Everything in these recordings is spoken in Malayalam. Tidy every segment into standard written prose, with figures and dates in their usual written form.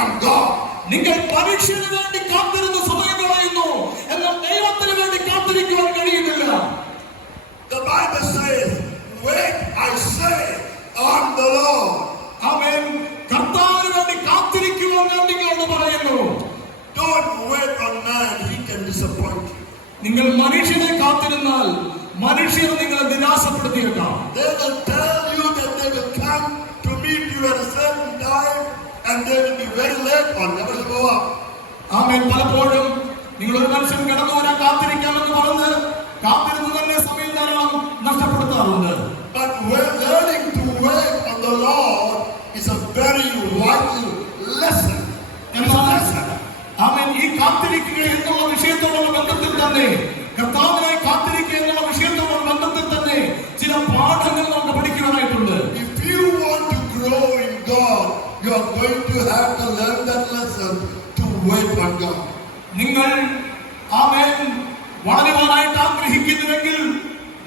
on God. നിങ്ങൾ പരീക്ഷയ്ക്ക് വേണ്ടി കാത്തിരുന്ന സമയം കളയുന്നു, എന്നാൽ ദൈവത്തിന് വേണ്ടി കാത്തിരിക്കുവാൻ കഴിയുന്നില്ല. The Bible says, wait, I say, on the Lord. ആമേൻ. കർത്താവിന് വേണ്ടി കാത്തിരിക്കുവാൻ ഞാൻ നിങ്ങളോട് പറയുന്നു. Don't wait on man, he can disappoint you. നിങ്ങൾ മനുഷ്യനെ കാത്തിരുന്നാൽ മനുഷ്യർ നിങ്ങളെ നിരാശപ്പെടുത്തിയേക്കാം. They will tell you that they will come to meet you at a certain time and they will be very late or never show up. ആമേൻ. പലപ്പോഴും നിങ്ങൾ ഒരു മനുഷ്യൻ കടന്നു വരാൻ കാത്തിരിക്കാമെന്ന് പറഞ്ഞ് കാത്തിരുന്ന് തന്നെ സമയം ധാരാളം നഷ്ടപ്പെടുത്താറുണ്ട്. But learning to wait on the Lord is a very vital lesson. ആമേൻ. ഈ കാത്തിരിക്കുക എന്നുള്ള വിഷയത്തോടുള്ള ബന്ധത്തിൽ തന്നെ, കർത്താവിനായി കാത്തിരിക്കുക എന്നുള്ള വിഷയത്തോടുള്ള ബന്ധത്തിൽ തന്നെ ചില പാഠങ്ങൾ നമുക്ക് പഠിക്കുവാനായിട്ടുണ്ട്. If you want to grow in God, you are going to have to learn that lesson to wait on God. നിങ്ങൾ ആമേൻ വളരുവാനായിട്ട് ആഗ്രഹിക്കുന്നുവെങ്കിൽ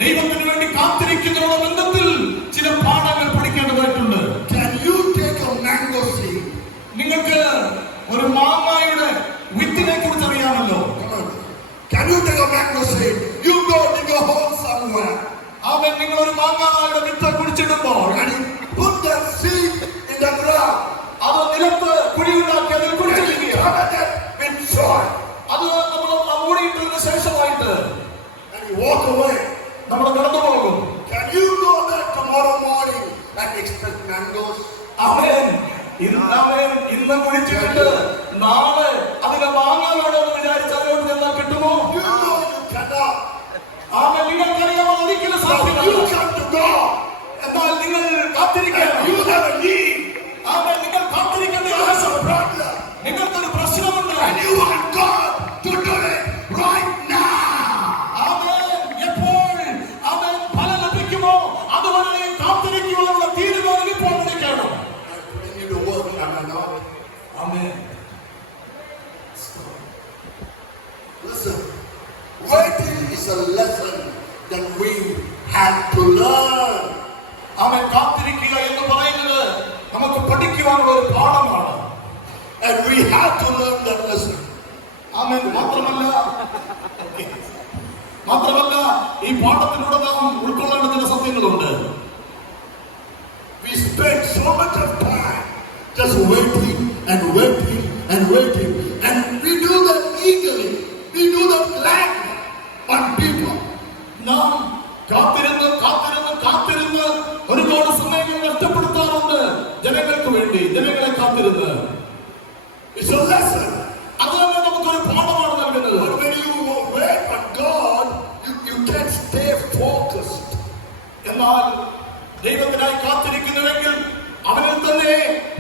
ദൈവത്തിന് വേണ്ടി കാത്തിരിക്കുന്നതിനുള്ള ബന്ധത്തിൽ ചില പാഠങ്ങൾ പഠിക്കേണ്ടതായിട്ടുണ്ട്. Can you take a mango seed? നിങ്ങൾക്ക് ഒരു മാങ്ങയുടെ വിത്തിനെ കുറിച്ച് അറിയാമല്ലോ. Can you take a mango seed? You go dig a hole somewhere. ആമേൻ. നിങ്ങൾ ഒരു മാങ്ങയുടെ വിത്ത് കുഴിച്ചിടുമ്പോൾ and you put that seed in the ground. അത് നിലത്ത് കുഴിയുണ്ടാക്കി അതിൽ കുഴിച്ചിടുക. with soil. അത് നമ്മൾ മൂടിയിട്ടതിന് ശേഷമായിട്ട് and you walk away. നമ്മൾ കടന്നു പോകും. Can you go there tomorrow morning and expect mangoes? ആമേൻ. ഇന്ന് കുഴിച്ചിട്ട് നാളെ അതിനെ മാങ്ങ വേണമെന്ന് വിചാരിച്ച് അതിനോട് ചെന്നാൽ കിട്ടുമോ? You know you cannot. ആമേൻ. നിങ്ങൾക്കറിയാമോ ഒരിക്കലും സാധ്യമല്ല. You come to God. എന്നാൽ നിങ്ങൾ കാത്തിരിക്കണം. You have a need. ആമേൻ. നിങ്ങൾ കാത്തിരിക്കേണ്ട ആവശ്യം. നിങ്ങൾക്കൊരു പ്രശ്നമുണ്ട്. And you want God to do it right now. ആമേൻ. എപ്പോൾ ആമേൻ ഫലം ലഭിക്കുമോ അതുവരെ കാത്തിരിക്കുവാനുള്ള തീരുമാനം ഇപ്പോൾ എടുക്കണം. I need to work, am I not? Amen. Listen, waiting is a lesson that we have to learn. ആമേൻ. കാത്തിരിക്കുക എന്ന് പറയുന്നത് നമുക്ക് പഠിക്കുവാനുള്ള ഒരു പാഠമാണ്. And we have to learn that lesson. ആമേൻ. മാത്രമല്ല ഈ പാഠത്തിലൂടെ നാം ഉൾക്കൊള്ളേണ്ട ചില സത്യങ്ങളുണ്ട്. We spend so much of time just waiting and waiting and waiting, and we do that eagerly. We do that gladly on people. നാം കാത്തിരുന്ന് ഒരുപാട് സമയങ്ങൾ നഷ്ടപ്പെടുത്താറുണ്ട് ജനങ്ങൾക്ക് വേണ്ടി, ജനങ്ങളെ കാത്തിരുന്ന്. It's a lesson. അതുതന്നെ നമുക്കൊരു പാഠമാണ് നൽകുന്നത്. But when you wait on God, you can stay focused. എന്നാൽ ദൈവത്തിനായി കാത്തിരിക്കുന്നുവെങ്കിൽ അവനിൽ തന്നെ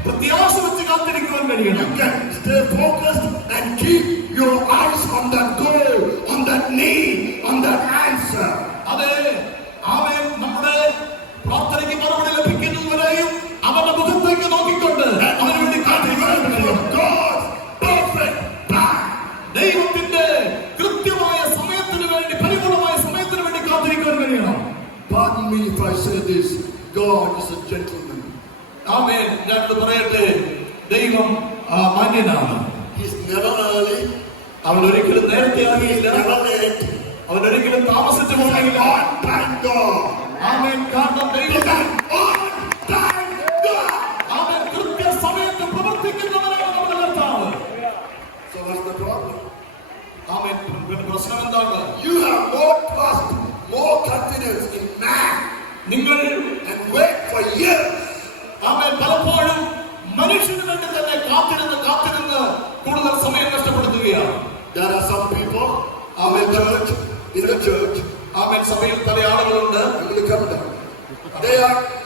പ്രത്യാശ വെച്ച് കാത്തിരിക്കുവാൻ കഴിയണം. You can stay focused and keep your eyes on that goal, on that need, on that answer. അതെ, ആമേൻ. നമ്മുടെ പ്രാർത്ഥനയ്ക്ക് മറുപടി ലഭിക്കുന്നവരെയും അവന്റെ മുഖത്തേക്ക് നോക്കിക്കൊണ്ട് അവന് വേണ്ടി കാത്തിരിക്കാൻ കഴിയണം. God's perfect plan. ദൈവത്തിന്റെ കൃത്യമായ സമയത്തിന് വേണ്ടി, പരിപൂർണമായ സമയത്തിന് വേണ്ടി കാത്തിരിക്കാൻ കഴിയണം. Pardon me if I say this, God is a gentleman. ആമേൻ. ഞാനത് പറയട്ടെ, ദൈവം മാന്യനാണ്. He's never early. അവൻ ഒരിക്കലും നേരത്തെ ആകിയില്ല, Never late. അവൻ ഒരിക്കലും താമസിച്ചു പോകില്ല. On time God. ആമേൻ. കാരണം ദൈവം On time God. അവൻ കൃത്യസമയത്ത് പ്രവർത്തിക്കുന്നവനാണ് നമ്മുടെ കർത്താവ്. So what's the problem? ആമേൻ. പിന്നെ പ്രശ്നം എന്താണ്? You have more trust, more confidence in man, നിങ്ങൾ and wait for years. ആമേൻ. പലപ്പോഴും മനുഷ്യന് വേണ്ടി തന്നെ കാത്തിരുന്ന് കൂടുതൽ സമയം നഷ്ടപ്പെടുത്തുകയാണ്. There are some people in the church. ആമേൻ. സഭയിൽ പല ആളുകളുണ്ട്. I'm going to come down.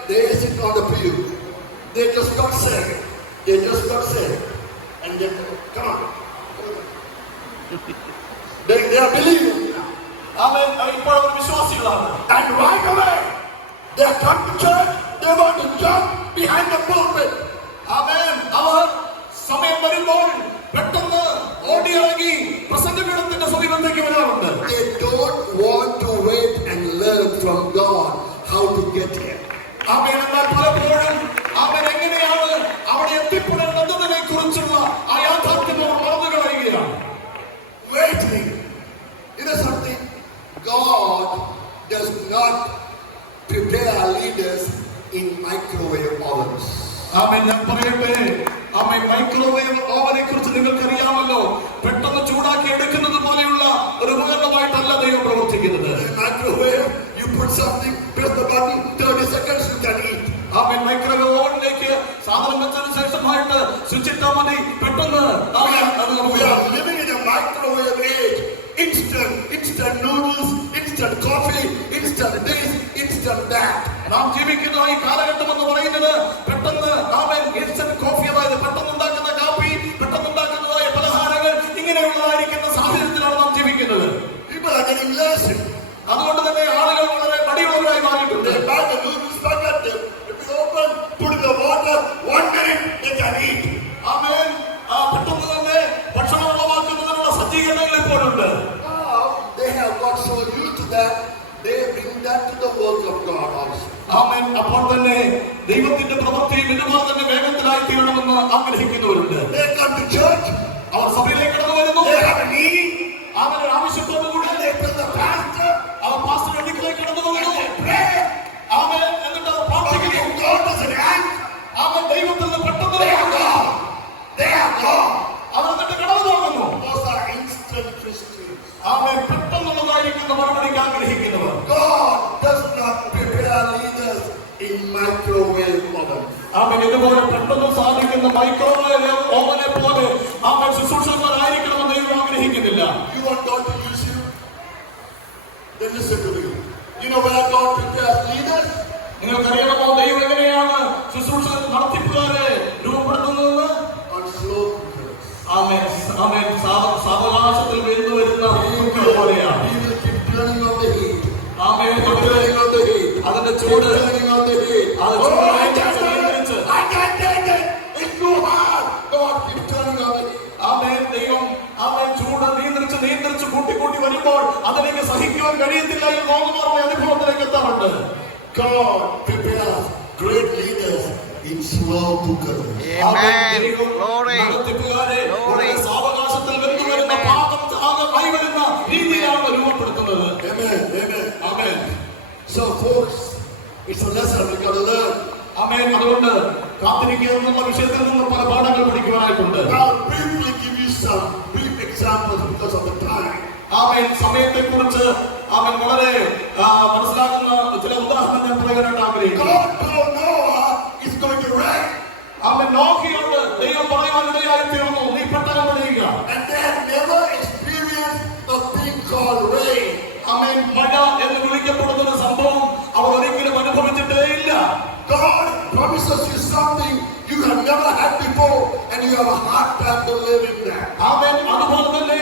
They sit on the pew. They just got saved. And then come on. They are believers. ആമേൻ. ഇപ്പോൾ അവർ വിശ്വാസികളാണ്. And right away, they come to church. They want to jump behind the pulpit. ആമേൻ. അവർ സമയം വരുമ്പോൾ പെട്ടെന്ന് ഓടിയിറങ്ങി പ്രസംഗപീഠത്തിന്റെ സമീപത്തേക്ക് വരാറുണ്ട്. They don't want to wait and learn from God how to get here. ആമേൻ. എന്നാൽ പലപ്പോഴും അവൻ എങ്ങനെയാണ് അവിടെ എത്തിപ്പെടേണ്ടതിനെ കുറിച്ചുള്ള ആമേൻ. ഞാൻ പറയട്ടെ, ആമേൻ, മൈക്രോവേവ് ഓവനെ കുറിച്ച് നിങ്ങൾക്കറിയാമല്ലോ. പെട്ടെന്ന് ചൂടാക്കി എടുക്കുന്നത് പോലെയുള്ള ഒരു ഉപകരണമായിട്ടല്ല ദൈവം പ്രവർത്തിക്കുന്നത്. Microwave, you put something, press the button, 30 seconds you can eat. Amen. Microwave ഓവനിലേക്ക് സാധനം വെച്ചതിന് ശേഷമായിട്ട് സ്വിച്ച് ഇട്ടാൽ മതി, പെട്ടെന്ന് We are living in a microwave age. Instant noodles, instant coffee, instant this, instant that. നാം ജീവിക്കുന്ന ഈ കാലഘട്ടം എന്ന് പറയുന്നത് പെട്ടെന്ന് ഇൻസ്റ്റന്റ് കോഫി, അതായത് പെട്ടെന്നുണ്ടാക്കുന്ന കാപ്പി, പെട്ടെന്നുണ്ടാക്കുന്നതായ പലഹാരങ്ങൾ, ഇങ്ങനെയുള്ളതായിരിക്കുന്ന സാഹചര്യത്തിലാണ് നാം ജീവിക്കുന്നത്. People are getting lazy. അതുകൊണ്ട് തന്നെ ആളുകൾ വളരെ മടിയുള്ളവരായി മാറിയിട്ടുണ്ട്. They buy the noodles packet, if you open, put in the water, 1 minute they can eat. ആമേൻ. പെട്ടെന്ന് തന്നെ ഭക്ഷണം ഉളവാക്കുന്നതിനുള്ള സജ്ജീകരണങ്ങൾ ഇപ്പോഴുണ്ട്. Now they have got so used to that, they bring that to the work of God also. ആമേൻ. അപ്പോൾ തന്നെ ദൈവത്തിന്റെ പ്രവൃത്തിയിൽ ഇതുപോലെ തന്നെ വേഗത്തിലായി തീരണമെന്ന് ആഗ്രഹിക്കുന്നവരുണ്ട്. They come to church, അവർ സഭയിലേക്ക് കടന്നു വരുന്നു. they have a need, അവൻ ഒരു ആവശ്യത്തോടുകൂടി they tell the pastor, അവർ പാസ്റ്ററുടെ അടുക്കലേക്ക് കടന്നു പോകുന്നു. they pray, ആമേൻ. എന്നിട്ട് അവർ but പ്രാർത്ഥിക്കുന്നു. if God doesn't act, അവൻ ദൈവത്തിൽ നിന്ന് പെട്ടെന്ന് they are gone. They are gone. അവർ എന്നിട്ട് കടന്നു പോകുന്നു. Those are instant Christians. അവൻ പെട്ടെന്നുള്ളതായിരിക്കുന്ന മറുപടിക്ക് ആഗ്രഹിക്കുന്നവർ. God does not prepare leaders in microwave oven. അവൻ ഇതുപോലെ പെട്ടെന്ന് സാധിക്കുന്ന മൈക്രോവേവ് ഓവനെ പോലെ അവൻ ശുശ്രൂഷകരായിരിക്കണമെന്ന് ദൈവം ആഗ്രഹിക്കുന്നില്ല. You want God to use you? Then listen to me. You know where God prepares leaders? നിങ്ങൾക്കറിയാമോ ദൈവം എങ്ങനെയാണ് ശുശ്രൂഷ നടത്തിപ്പുകാരെ രൂപപ്പെടുത്തുന്നത്? On slow cookers. ആമേൻ. ആമേൻ. സാവകാശത്തിൽ വെന്തു വരുന്ന കുക്കർ പോലെയാണ്. He will keep turning on the heat. Amen. Keep turning on the heat. അതിന്റെ ചൂട് Turning on the heat. അത് Oh, I ചൂട് can't take it. It's too hard. God keep turning on the heat. ആമേൻ. ദൈവം ആമേൻ ചൂട് നിയന്ത്രിച്ച് കൂട്ടി വരുമ്പോൾ അതിലേക്ക് സഹിക്കുവാൻ കഴിയത്തില്ല എന്ന് തോന്നുന്ന അനുഭവത്തിലേക്ക് എത്താറുണ്ട്. God prepares great leaders in slow cookers. Amen. Glory. Glory. സാവകാശത്തിൽ വെന്തു വരുന്ന പാകം ആയി വരുന്ന രീതിയിലാണ് രൂപപ്പെടുത്തുന്നത്. Amen. Amen. Amen. So folks, it's a lesson we got to learn. ആമേൻ. അതുകൊണ്ട് കാത്തിരിക്കുക എന്നുള്ള വിഷയത്തിൽ നിന്ന് പല പാഠങ്ങൾ പഠിക്കുവാനായിട്ടുണ്ട്. I'll briefly give you some brief examples because of the time. ആമേൻ. സമയത്തെ കുറിച്ച് ആമേൻ വളരെ മനസ്സിലാക്കുന്ന ചില ഉദാഹരണം ഞാൻ പറയാനായിട്ട് ആഗ്രഹിക്കുന്നു. God told Noah it's going to rain. ആമേൻ. നോഹിയോട് ദൈവം പറയാനിടയായി തീർന്നു, നീ പെട്ടകം പണിയുക. And they had never experienced a thing called rain. ആമേൻ. മഴ എന്ന് വിളിക്കപ്പെടുന്ന ഒരു സംഭവം അവർ ഒരിക്കലും അനുഭവിച്ചിട്ടേ ഇല്ല. God promises you something you have never had before and you have a hard time to live in that. ആമേൻ. അതുപോലെ തന്നെ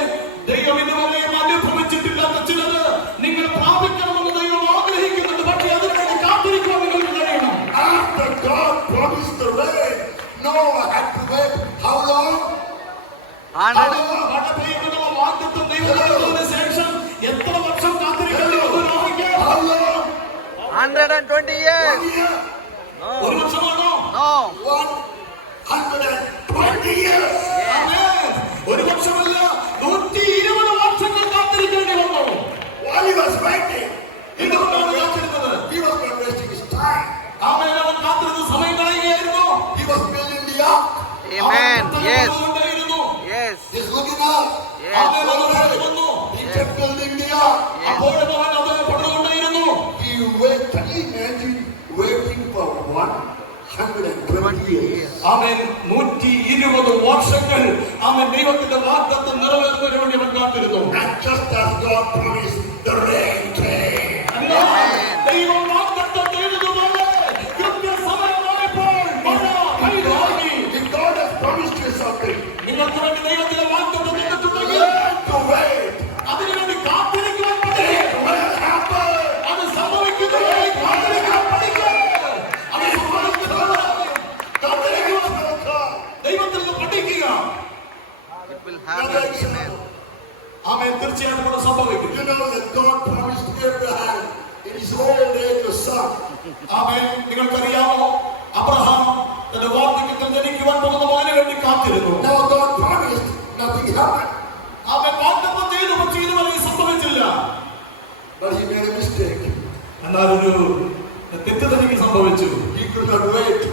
ദൈവം ഇതുവരെയും അനുഭവിച്ചിട്ടില്ലാത്ത ചിലത് നിങ്ങൾ പ്രാപിക്കണമെന്ന് ദൈവം ആഗ്രഹിക്കുന്നുണ്ട്. പക്ഷേ അതിനുവേണ്ടി കാത്തിരിക്കാൻ നിങ്ങൾക്ക് കഴിയണം. After God promised the rain, Noah had to wait how long? മഴ പെയ്യുമെന്നുള്ള വാഗ്ദത്തം ദൈവം നൽകിയതിനു ശേഷം എത്ര വർഷം കാത്തിരിക്കണം? How long? 120 years. 1 year? ഒരു വർഷമാണോ? No. 120 years. ആമേൻ. ഒരു വർഷമല്ല, 120 വർഷങ്ങൾ കാത്തിരിക്കേണ്ടി വന്നു. While he was waiting, എന്തുകൊണ്ടാണ് കാത്തിരുന്നത്? he was not wasting his time. ആമേൻ. അവൻ കാത്തിരുന്ന് സമയം കളയുകയായിരുന്നു. He was building the ark. Amen. Yes. കൊണ്ടേയിരുന്നു. Yes. He's looking up. Yes. ആമേൻ. അത് വന്നു. He kept building the ark. അപ്പോഴും അവൻ അത് പണിതുകൊണ്ടേയിരുന്നു. He waited. Can you imagine waiting for 120 years? അവൻ 120 വർഷങ്ങൾ അവൻ ദൈവത്തിന്റെ വാഗ്ദത്തം നിറവേറുന്നതിന് വേണ്ടി അവൻ കാത്തിരുന്നു. And just as God promised, the rain came. ദൈവം വാഗ്ദത്തം ചെയ്തതുപോലെ കൃത്യസമയമായപ്പോൾ മഴ കൈതാങ്ങി. If God has promised you something, നിങ്ങൾക്ക് വേണ്ടി ദൈവത്തിന്റെ വാഗ്ദത്തം തന്നിട്ടുണ്ടെങ്കിൽ learn to wait. അതിനുവേണ്ടി കാത്തിരിക്കുവാൻ പഠിക്കുക. It will happen. അത് സംഭവിക്കുന്നതിനായി കാത്തിരിക്കാൻ പഠിക്കുക. അത് സംഭവിക്കുന്നതിനായി കാത്തിരിക്കുവാൻ ദൈവത്തിൽ നിന്ന് പഠിക്കുക. It will happen. Amen. ആമേൻ. തീർച്ചയായിട്ടും അത് സംഭവിക്കും. You know that God promised Abraham in his old age a son. ആമേൻ. നിങ്ങൾക്കറിയാമോ അബ്രഹാം തന്റെ വാർദ്ധക്യത്തിൽ ജനിക്കുവാൻ പോകുന്ന മകന് വേണ്ടി കാത്തിരുന്നു. Now God promised, nothing happened. അവൻ വാഗ്ദത്തം ചെയ്തു, പക്ഷേ ഇതുവരെ സംഭവിച്ചില്ല. But he made a mistake. എന്നാൽ ഒരു തെറ്റ് തനിക്ക് സംഭവിച്ചു. He could not wait.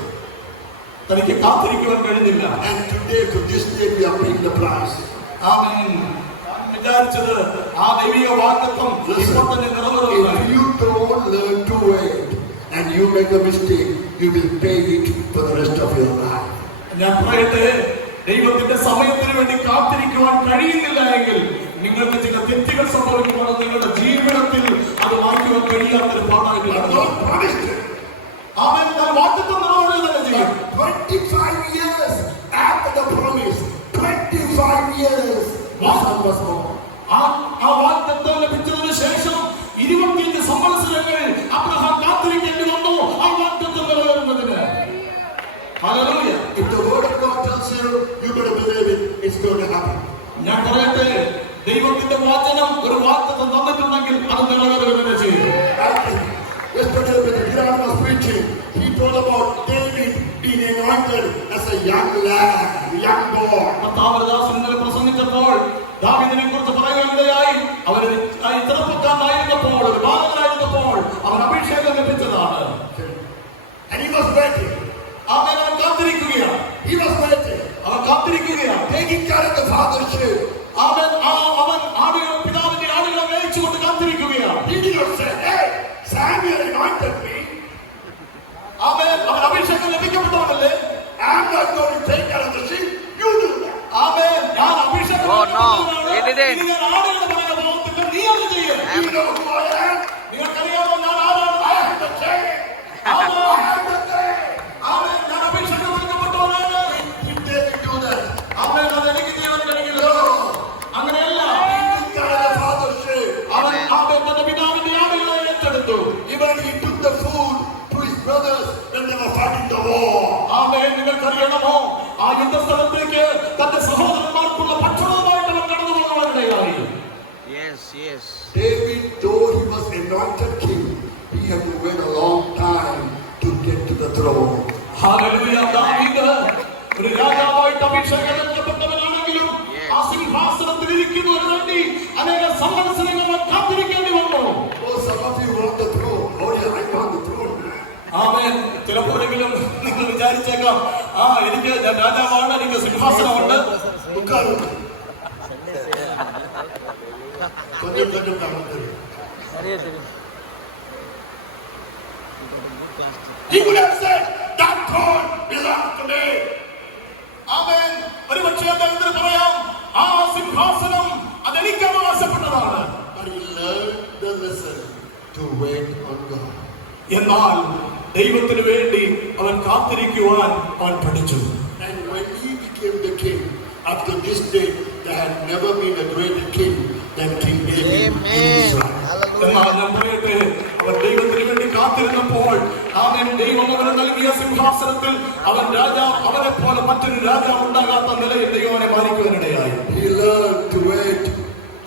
തനിക്ക് കാത്തിരിക്കുവാൻ കഴിഞ്ഞില്ല. And today, to this day, we are paying the price. ആമേൻ. വിചാരിച്ചത് ആ ദൈവിക വാഗ്ദത്തം ഇപ്പോൾ തന്നെ നിറവേറുന്നു. If you don't learn to wait and you make a mistake, you will pay it for the rest of your life. ഞാൻ പറയട്ടെ, ദൈവത്തിന്റെ സമയത്തിന് വേണ്ടി കാത്തിരിക്കുവാൻ കഴിയുന്നില്ല എങ്കിൽ നിങ്ങൾക്ക് ചില തെറ്റുകൾ സംഭവിക്കുമ്പോൾ നിങ്ങളുടെ ജീവിതത്തിൽ അത് മാറ്റുവാൻ കഴിയാത്തൊരു പാടായിട്ട് അവൻ വാഗ്ദത്തം നിറവേറുക ചെയ്യും. 25 years after the promise, 25 years, son was born. ആ വാഗ്ദത്തം ലഭിച്ചതിന് ശേഷം 25 സംവത്സരങ്ങൾ അബ്രഹാം കാത്തിരിക്കേണ്ടി വന്നു ആ വാഗ്ദത്തം നിറവേറുന്നതിന്. Hallelujah. If the word of God tells you, you better believe it, it's going to happen. ഞാൻ പറയട്ടെ, ദൈവത്തിന്റെ വചനം ഒരു വാഗ്ദത്തം തന്നിട്ടുണ്ടെങ്കിൽ അത് നിറവേറുക തന്നെ ചെയ്യും. Yesterday when Gideon was preaching, he told about David being anointed as a young lad, a young boy. കർത്താവദാസൻ ഇന്നലെ പ്രസംഗിച്ചപ്പോൾ ദാവീദിനെ കുറിച്ച് പറയുകയുണ്ടായി. അവൻ ചെറുപ്പക്കാരനായിരുന്നപ്പോൾ, ഒരു ബാലനായിരുന്നപ്പോൾ അവൻ അഭിഷേകം ലഭിച്ചതാണ്. And he was waiting. അവൻ കാത്തിരിക്കുകയാണ്. He was waiting. അവൻ കാത്തിരിക്കുകയാണ്. Taking care of the father's sheep. അവൻ ആടുകൾ, പിതാവിന്റെ ആടുകളെ മേയിച്ചുകൊണ്ട് കാത്തിരിക്കുകയാണ്. He did not say, hey, Samuel anointed me. അവൻ അഭിഷേകം ലഭിക്കപ്പെട്ടവനല്ലേ. I'm not going to take care of the sheep. You do that. അവൻ ഞാൻ അഭിഷേകം Oh no, he didn't. ആടുകളുടെ പുറകെ പോകത്തില്ല, നീ അത് ചെയ്യും. You know who I am? നിങ്ങൾക്കറിയാമോ ഞാൻ ആരാണ്? I am the king. I am the king. അവൻ ഞാൻ അഭിഷേകം ലഭിക്കപ്പെട്ടവനാണ്. He didn't do that. അവൻ അത് എനിക്ക് ചെയ്യാൻ കഴിയില്ല. അങ്ങനെയല്ല. He took care of the father's sheep. അവൻ തന്റെ പിതാവിന്റെ ആടുകളെ ഏറ്റെടുത്തു. Even he took the food to his brothers when they were fighting the war. അവൻ നിങ്ങൾക്കറിയണമോ, ആ യുദ്ധസ്ഥലത്തേക്ക് തന്റെ സഹോദരന്മാർക്കുള്ള ഭക്ഷണവുമായിട്ട് അവൻ കടന്നു പോകുവാനിടയായി. Yes, yes. David, though he was anointed king, he had to wait a long time to get to the throne. Hallelujah. ദാവീദ് ഒരു രാജാവായിട്ട് അഭിഷേകം ലഭിക്കപ്പെട്ടവനാണെങ്കിലും ആ സിംഹാസനത്തിൽ ഇരിക്കുന്നതിന് വേണ്ടി അനേക സംവത്സരങ്ങൾ അവൻ കാത്തിരിക്കേണ്ടി വന്നു. Oh, some of you want the throne. Oh yeah, I want the throne. ആമേൻ. ചിലപ്പോഴെങ്കിലും നിങ്ങൾ വിചാരിച്ചേക്കാം, എനിക്ക് ഞാൻ രാജാവാണ്, എനിക്ക് സിംഹാസനമുണ്ട്. He would have said, that throne belongs to me. ആമേൻ. ഒരുപക്ഷേ അദ്ദേഹത്തിന് പറയാം, ആ സിംഹാസനം അതെനിക്ക് അവകാശപ്പെട്ടതാണ്. But he learned the lesson to wait on God. എന്നാൽ ദൈവത്തിന് വേണ്ടി അവൻ കാത്തിരിക്കുവാൻ അവൻ പഠിച്ചു. And when he became the king, after this day, there had never been a greater king than King David in Israel. എന്നാൽ ഞാൻ പറയട്ടെ, അവൻ ദൈവത്തിന് വേണ്ടി കാത്തിരുന്നപ്പോൾ അവൻ ദൈവം അവന് നൽകിയ സിംഹാസനത്തിൽ അവൻ അവനെ പോലെ മറ്റൊരു രാജാവ് ഉണ്ടാകാത്ത നിലയിൽ ദൈവനെ മാനിക്കുവാനിടയായി. He learned to wait.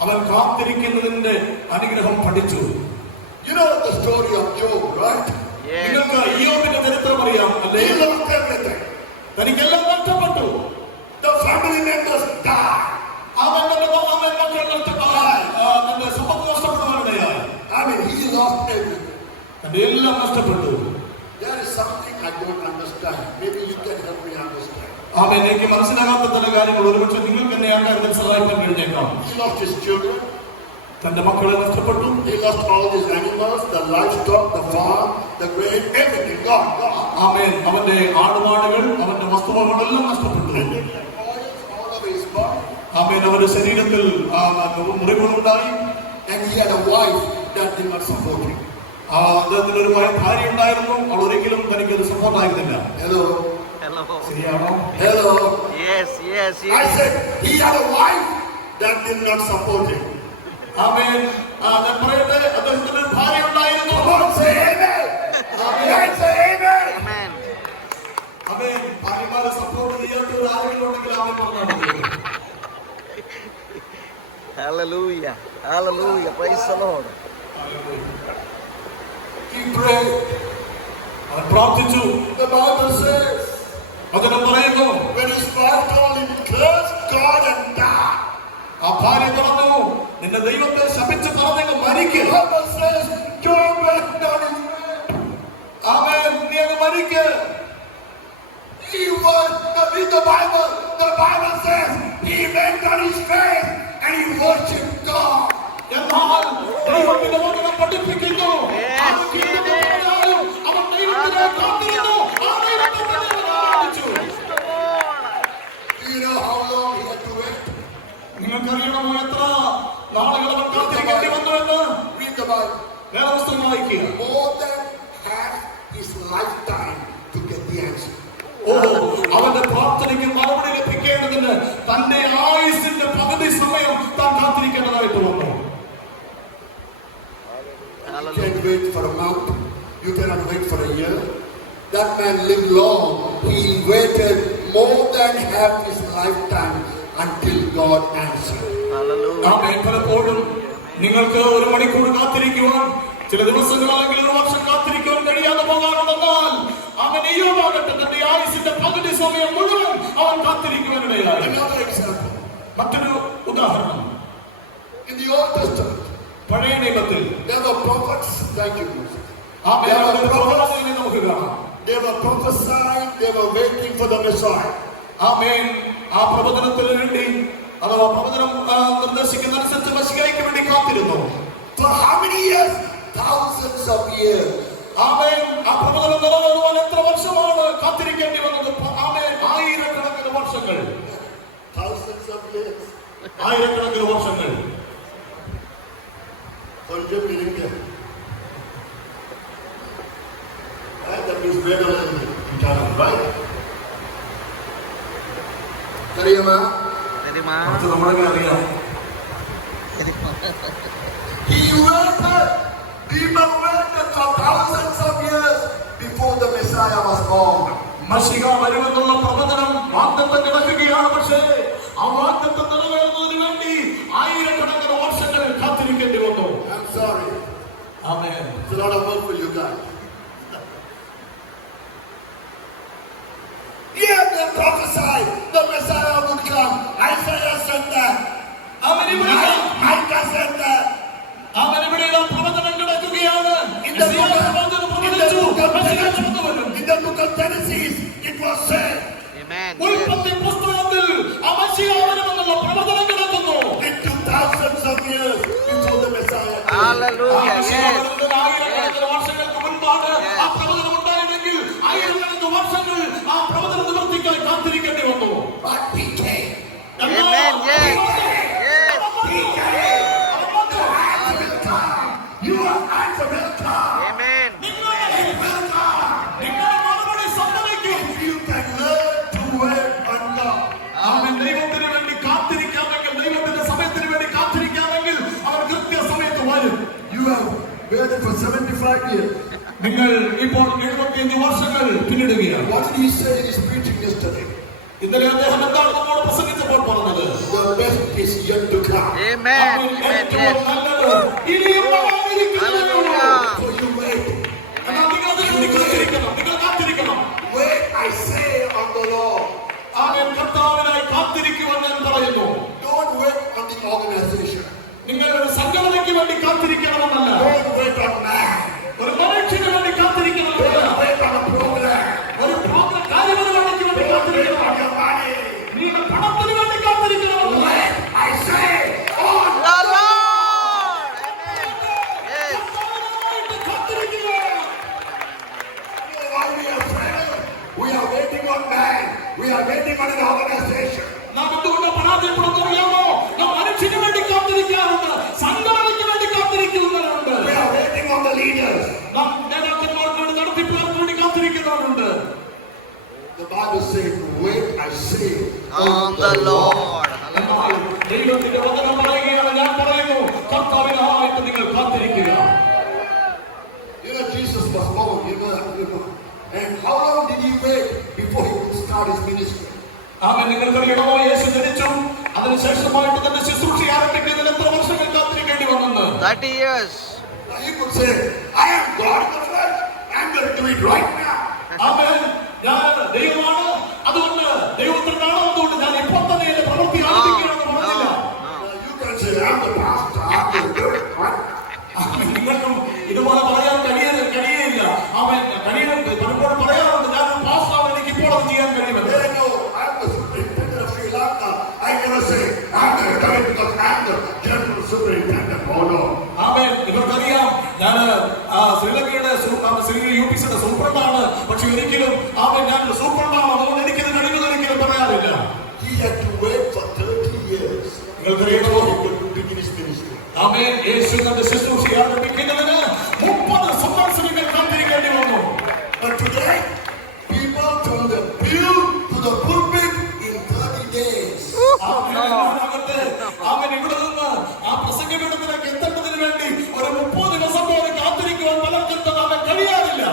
അവൻ കാത്തിരിക്കുന്നതിന്റെ അനുഗ്രഹം പഠിച്ചു. You know the story of Job, right? Yes. നിങ്ങൾക്ക് ഇയ്യോബിന്റെ ചരിത്രം അറിയാം അല്ലേ? He lost everything. തനിക്കെല്ലാം നഷ്ടപ്പെട്ടു. The family members died. അവൻ തന്റെ മക്കൾ നഷ്ടപ്പെട്ടു. തന്റെ സമ്പത്ത് നഷ്ടപ്പെട്ടവനിടയായി. I mean, he lost everything. തന്റെ എല്ലാം നഷ്ടപ്പെട്ടു. There is something I don't understand. Maybe you can help me understand. അവൻ എനിക്ക് മനസ്സിലാകാത്ത ചില കാര്യങ്ങൾ ഒരുപക്ഷെ നിങ്ങൾക്ക് എന്നെ ആ കാര്യത്തിൽ സഹായിക്കാൻ കഴിഞ്ഞേക്കാം. He lost his children. തന്റെ മക്കളെ നഷ്ടപ്പെട്ടു. He lost all his animals, the livestock, the farm, the grain, everything. God. ആമേൻ. അവന്റെ ആടുമാടുകൾ, അവന്റെ വസ്തുവകളെല്ലാം നഷ്ടപ്പെട്ടു. And then the oils all over his body. ആമേൻ. അവന്റെ ശരീരത്തിൽ മുറിവുകളുണ്ടായി. And he had a wife that did not support him. അദ്ദേഹത്തിന് ഒരു ഭാര്യ ഉണ്ടായിരുന്നു. അവൾ ഒരിക്കലും തനിക്ക് അത് സപ്പോർട്ടായിരുന്നില്ല. Hello. Hello. ശരിയാണോ? Hello. Yes, yes, I yes. said he had a wife that did not support him. ആമേൻ. ഞാൻ പറയട്ടെ, അദ്ദേഹത്തിന് ഒരു ഭാര്യ ഉണ്ടായിരുന്നു. Come on, say amen. Amen. Say amen. Amen. ആമേൻ. ഭാര്യമാരെ സപ്പോർട്ട് ചെയ്യാത്ത ആരെങ്കിലും ഉണ്ടെങ്കിൽ ആമേൻ പറഞ്ഞാൽ മതി. Hallelujah. Hallelujah. Praise the Lord. He prayed. അവൻ പ്രാർത്ഥിച്ചു. The Bible says വചനം പറയുന്നു, when his wife told him, curse God and die. ആ ഭാര്യ പറഞ്ഞു, നിന്റെ ദൈവത്തെ ശപിച്ച് പറഞ്ഞങ്ങ് മരിക്ക്. The Bible says Job went down his way. ആമേൻ. നീ അങ്ങ് മരിക്ക്. He He was, read the Bible says, he went on his face and he worshipped God. എന്നാൽ ദൈവത്തിന്റെ വചനം പഠിപ്പിക്കുന്നു അവൻ കീഴടങ്ങിയാലും അവൻ ദൈവത്തിനെ കാത്തിരുന്നു. ആ ദൈവത്തെ തന്നെ അവൻ ആരാധിച്ചു. Do you know how long he had to wait? നിങ്ങൾക്കറിയണമോ എത്ര നാളുകൾ അവൻ കാത്തിരിക്കേണ്ടി വന്നു എന്ന്? Read the Bible. വേദപുസ്തകം വായിക്കുക. More than half his lifetime to get the answer. അവന്റെ പ്രാർത്ഥനയ്ക്ക് മറുപടി ലഭിക്കേണ്ടതിന് തന്റെ ആയുസിന്റെ പകുതി സമയം താൻ കാത്തിരിക്കേണ്ടതായിട്ട് വന്നു. You can't wait for a month. You cannot wait for a year. That man lived long. He waited more than half his lifetime until God answered. ആമേൻ. പലപ്പോഴും നിങ്ങൾക്ക് 1 മണിക്കൂർ കാത്തിരിക്കുവാൻ, ചില ദിവസങ്ങൾ അല്ലെങ്കിൽ 1 വർഷം കാത്തിരിക്കുവാൻ കഴിയാതെ പോകാറുണ്ടെന്നാൽ അവൻ യോബാകട്ടെ തന്റെ ആയുസിന്റെ പകുതി സമയം മുഴുവൻ അവൻ കാത്തിരിക്കുവാനിടയായി. Another example. മറ്റൊരു ഉദാഹരണം, In the Old Testament, പഴയ നിയമത്തിൽ there were prophets. Thank you, Moses. ആമേൻ, അവരുടെ പ്രവചനങ്ങളെ നമുക്ക് കാണാം. They were prophesying. They were waiting for the Messiah. ആമേൻ. ആ പ്രവചനത്തിന് വേണ്ടി അഥവാ പ്രവചനം നിർദ്ദേശിക്കുന്ന അനുസരിച്ച് മെസ്സിഹയ്ക്ക് വേണ്ടി കാത്തിരുന്നു. For how many years? Thousands of years. ആമേൻ. ആ പ്രവചനം നിറവേറുവാൻ എത്ര വർഷമാണ് കാത്തിരിക്കേണ്ടി വന്നത്? ആമേൻ. ആയിരക്കണക്കിന് വർഷങ്ങൾ. Thousands of years. ആയിരക്കണക്കിന് വർഷങ്ങൾ. That means better than eternal, right? അറിയാമോ? കുറച്ച് നമ്മളൊക്കെ അറിയാം. He waited. People waited for thousands of years before the Messiah was born. മശിഹ വരുമെന്നുള്ള പ്രവചനം വാഗ്ദത്തം കിടക്കുകയാണ്. പക്ഷേ ആ വാഗ്ദത്തം നിറവേറുന്നതിന് വേണ്ടി ആയിരക്കണക്കിന് വർഷങ്ങൾ കാത്തിരിക്കേണ്ടി വന്നു. I'm sorry. Amen. It's a lot of work for you guys. Yeah, they prophesied the Messiah would come. Isaiah said that. Micah said that. അവനിവിടെ പ്രവചനം കിടക്കുകയാണ്. In the book of Genesis, it was said. ഉൽപ്പത്തി പുസ്തകത്തിൽ മശിഹ വരുമെന്നുള്ള പ്രവചനം കിടക്കുന്നു. It took thousands of years before the Messiah came. Hallelujah. Yes. ആയിരക്കണക്കിന് വർഷങ്ങൾക്ക് മുൻപാണ് ആ പ്രവചനം ഉണ്ടായിരുന്നെങ്കിൽ ആയിരക്കണക്കിന് വർഷങ്ങൾ ആ പ്രവചന നിവർത്തിക്കാൻ കാത്തിരിക്കേണ്ടി വന്നു. But he came. Amen. Yes. Yes. He came. Your answer will come. Your answer will come. Amen. നിങ്ങളുടെ മറുപടി സംഭവിക്കും. If you can learn to wait on God. അവൻ ദൈവത്തിന് വേണ്ടി കാത്തിരിക്കാമെങ്കിൽ, ദൈവത്തിന്റെ സമയത്തിന് വേണ്ടി കാത്തിരിക്കാമെങ്കിൽ അവൻ കൃത്യസമയത്ത് വരും. You have waited for 75 years. നിങ്ങൾ ഇപ്പോൾ 75 വർഷങ്ങൾ പിന്നിടുകയാണ്. What did he say in his preaching yesterday? ഇന്നലെ അദ്ദേഹം എന്താണ് നമ്മോട് പ്രസംഗിച്ചപ്പോൾ പറഞ്ഞത്? The best is yet to come. Amen. ഏറ്റവും നല്ലത് ഇനിയും വരാനിരിക്കുന്നതേ. So you wait. എന്നാൽ നിങ്ങൾ അതിനു വേണ്ടി കാത്തിരിക്കണം. നിങ്ങൾ കാത്തിരിക്കണം. Wait, I say, on the Lord. അവൻ കർത്താവിനായി കാത്തിരിക്കുവാൻ ഞാൻ പറയുന്നു. Don't wait on the organization. നിങ്ങൾ ഒരു സംഘടനയ്ക്ക് വേണ്ടി കാത്തിരിക്കണമെന്നല്ല. Don't wait on man. ഒരു മനുഷ്യന് വേണ്ടി കാത്തിരിക്കണമെന്നല്ല. Don't wait on a program. ഒരു പ്രോഗ്രാം കാര്യപരിപാടിക്ക് വേണ്ടി കാത്തിരിക്കണം. On your money. നിങ്ങൾ പണത്തിന് വേണ്ടി കാത്തിരിക്കണമെന്നല്ല. Wait, I say, on The Lord. Amen. Yes. കർത്താവിനായിട്ട് കാത്തിരിക്കുക. why we are praying. We are waiting on man. We are waiting on an organization. നാം എന്തുകൊണ്ട് പരാജയപ്പെടുന്നു അറിയാമോ? നാം മനുഷ്യന് വേണ്ടി കാത്തിരിക്കാറുണ്ട്, സംഘടനയ്ക്ക് വേണ്ടി കാത്തിരിക്കുന്നവരുണ്ട്. We are waiting on the leaders. നാം നേതാക്കന്മാർക്ക് വേണ്ടി, നടത്തിപ്പുകാർക്ക് വേണ്ടി കാത്തിരിക്കുന്നവരുണ്ട്. The Bible says, wait, I say, On the Lord. എന്നാൽ ദൈവത്തിന്റെ വചനം പറയുകയാണ്, ഞാൻ പറയുന്നു, കർത്താവിനായിട്ട് നിങ്ങൾ കാത്തിരിക്കുക. You know, Jesus was born, you know. And how long did he wait before he could start his ministry? ആമേൻ. നിങ്ങൾക്കറിയണമോ, യേശു ജനിച്ചു, അതിനുശേഷമായിട്ട് തന്റെ ശുശ്രൂഷ ആരംഭിക്കുന്നതിന് എത്ര വർഷങ്ങൾ കാത്തിരിക്കേണ്ടി വന്നെന്ന്? 30 years. Now he could say, I am God in the flesh. I'm going to do it right now. ആമേൻ. ഞാൻ ദൈവമാണ്, അതുകൊണ്ട് ദൈവത്തിനാണ്, അതുകൊണ്ട് ഞാൻ ഇപ്പോൾ തന്നെ എന്റെ പ്രവൃത്തി ആരംഭിക്കണമെന്ന് പറഞ്ഞില്ല. You can say, I'm the pastor. I'm going to do it right. ആമേൻ. നിങ്ങൾക്കും ഇതുപോലെ പറയാൻ കഴിയില്ല. ആമേൻ. പലപ്പോഴും പറയാറുണ്ട്, ഞാൻ പാസ്റ്ററാണ്, എനിക്ക് ഇപ്പോൾ അത് ചെയ്യാൻ കഴിയും. സൂപ്രണ്ടാണ്. പക്ഷെ ഒരിക്കലും ഞാൻ സൂപ്രണ്ടാണ്, അതുകൊണ്ട് എനിക്കിത് കഴിയുന്നത് ഒരിക്കലും പറയാറില്ല. He had to wait for 30 years. നിങ്ങൾക്കറിയാമോ, To begin his ministry. ആമേൻ, യേശു തന്റെ ശുശ്രൂഷ ആരംഭിക്കുന്നതിന് 30 സംവത്സരങ്ങൾ കാത്തിരിക്കേണ്ടി വന്നു. But today, people from the pew to the pulpit in 30 days. ആമേൻ, ഇവിടെ നിന്ന് ആ പ്രസംഗപീഠത്തിലേക്ക് എത്തേണ്ടതിന് വേണ്ടി ഒരു 30 ദിവസം പോലെ കാത്തിരിക്കുവാൻ പലർക്കും കഴിയാറില്ല.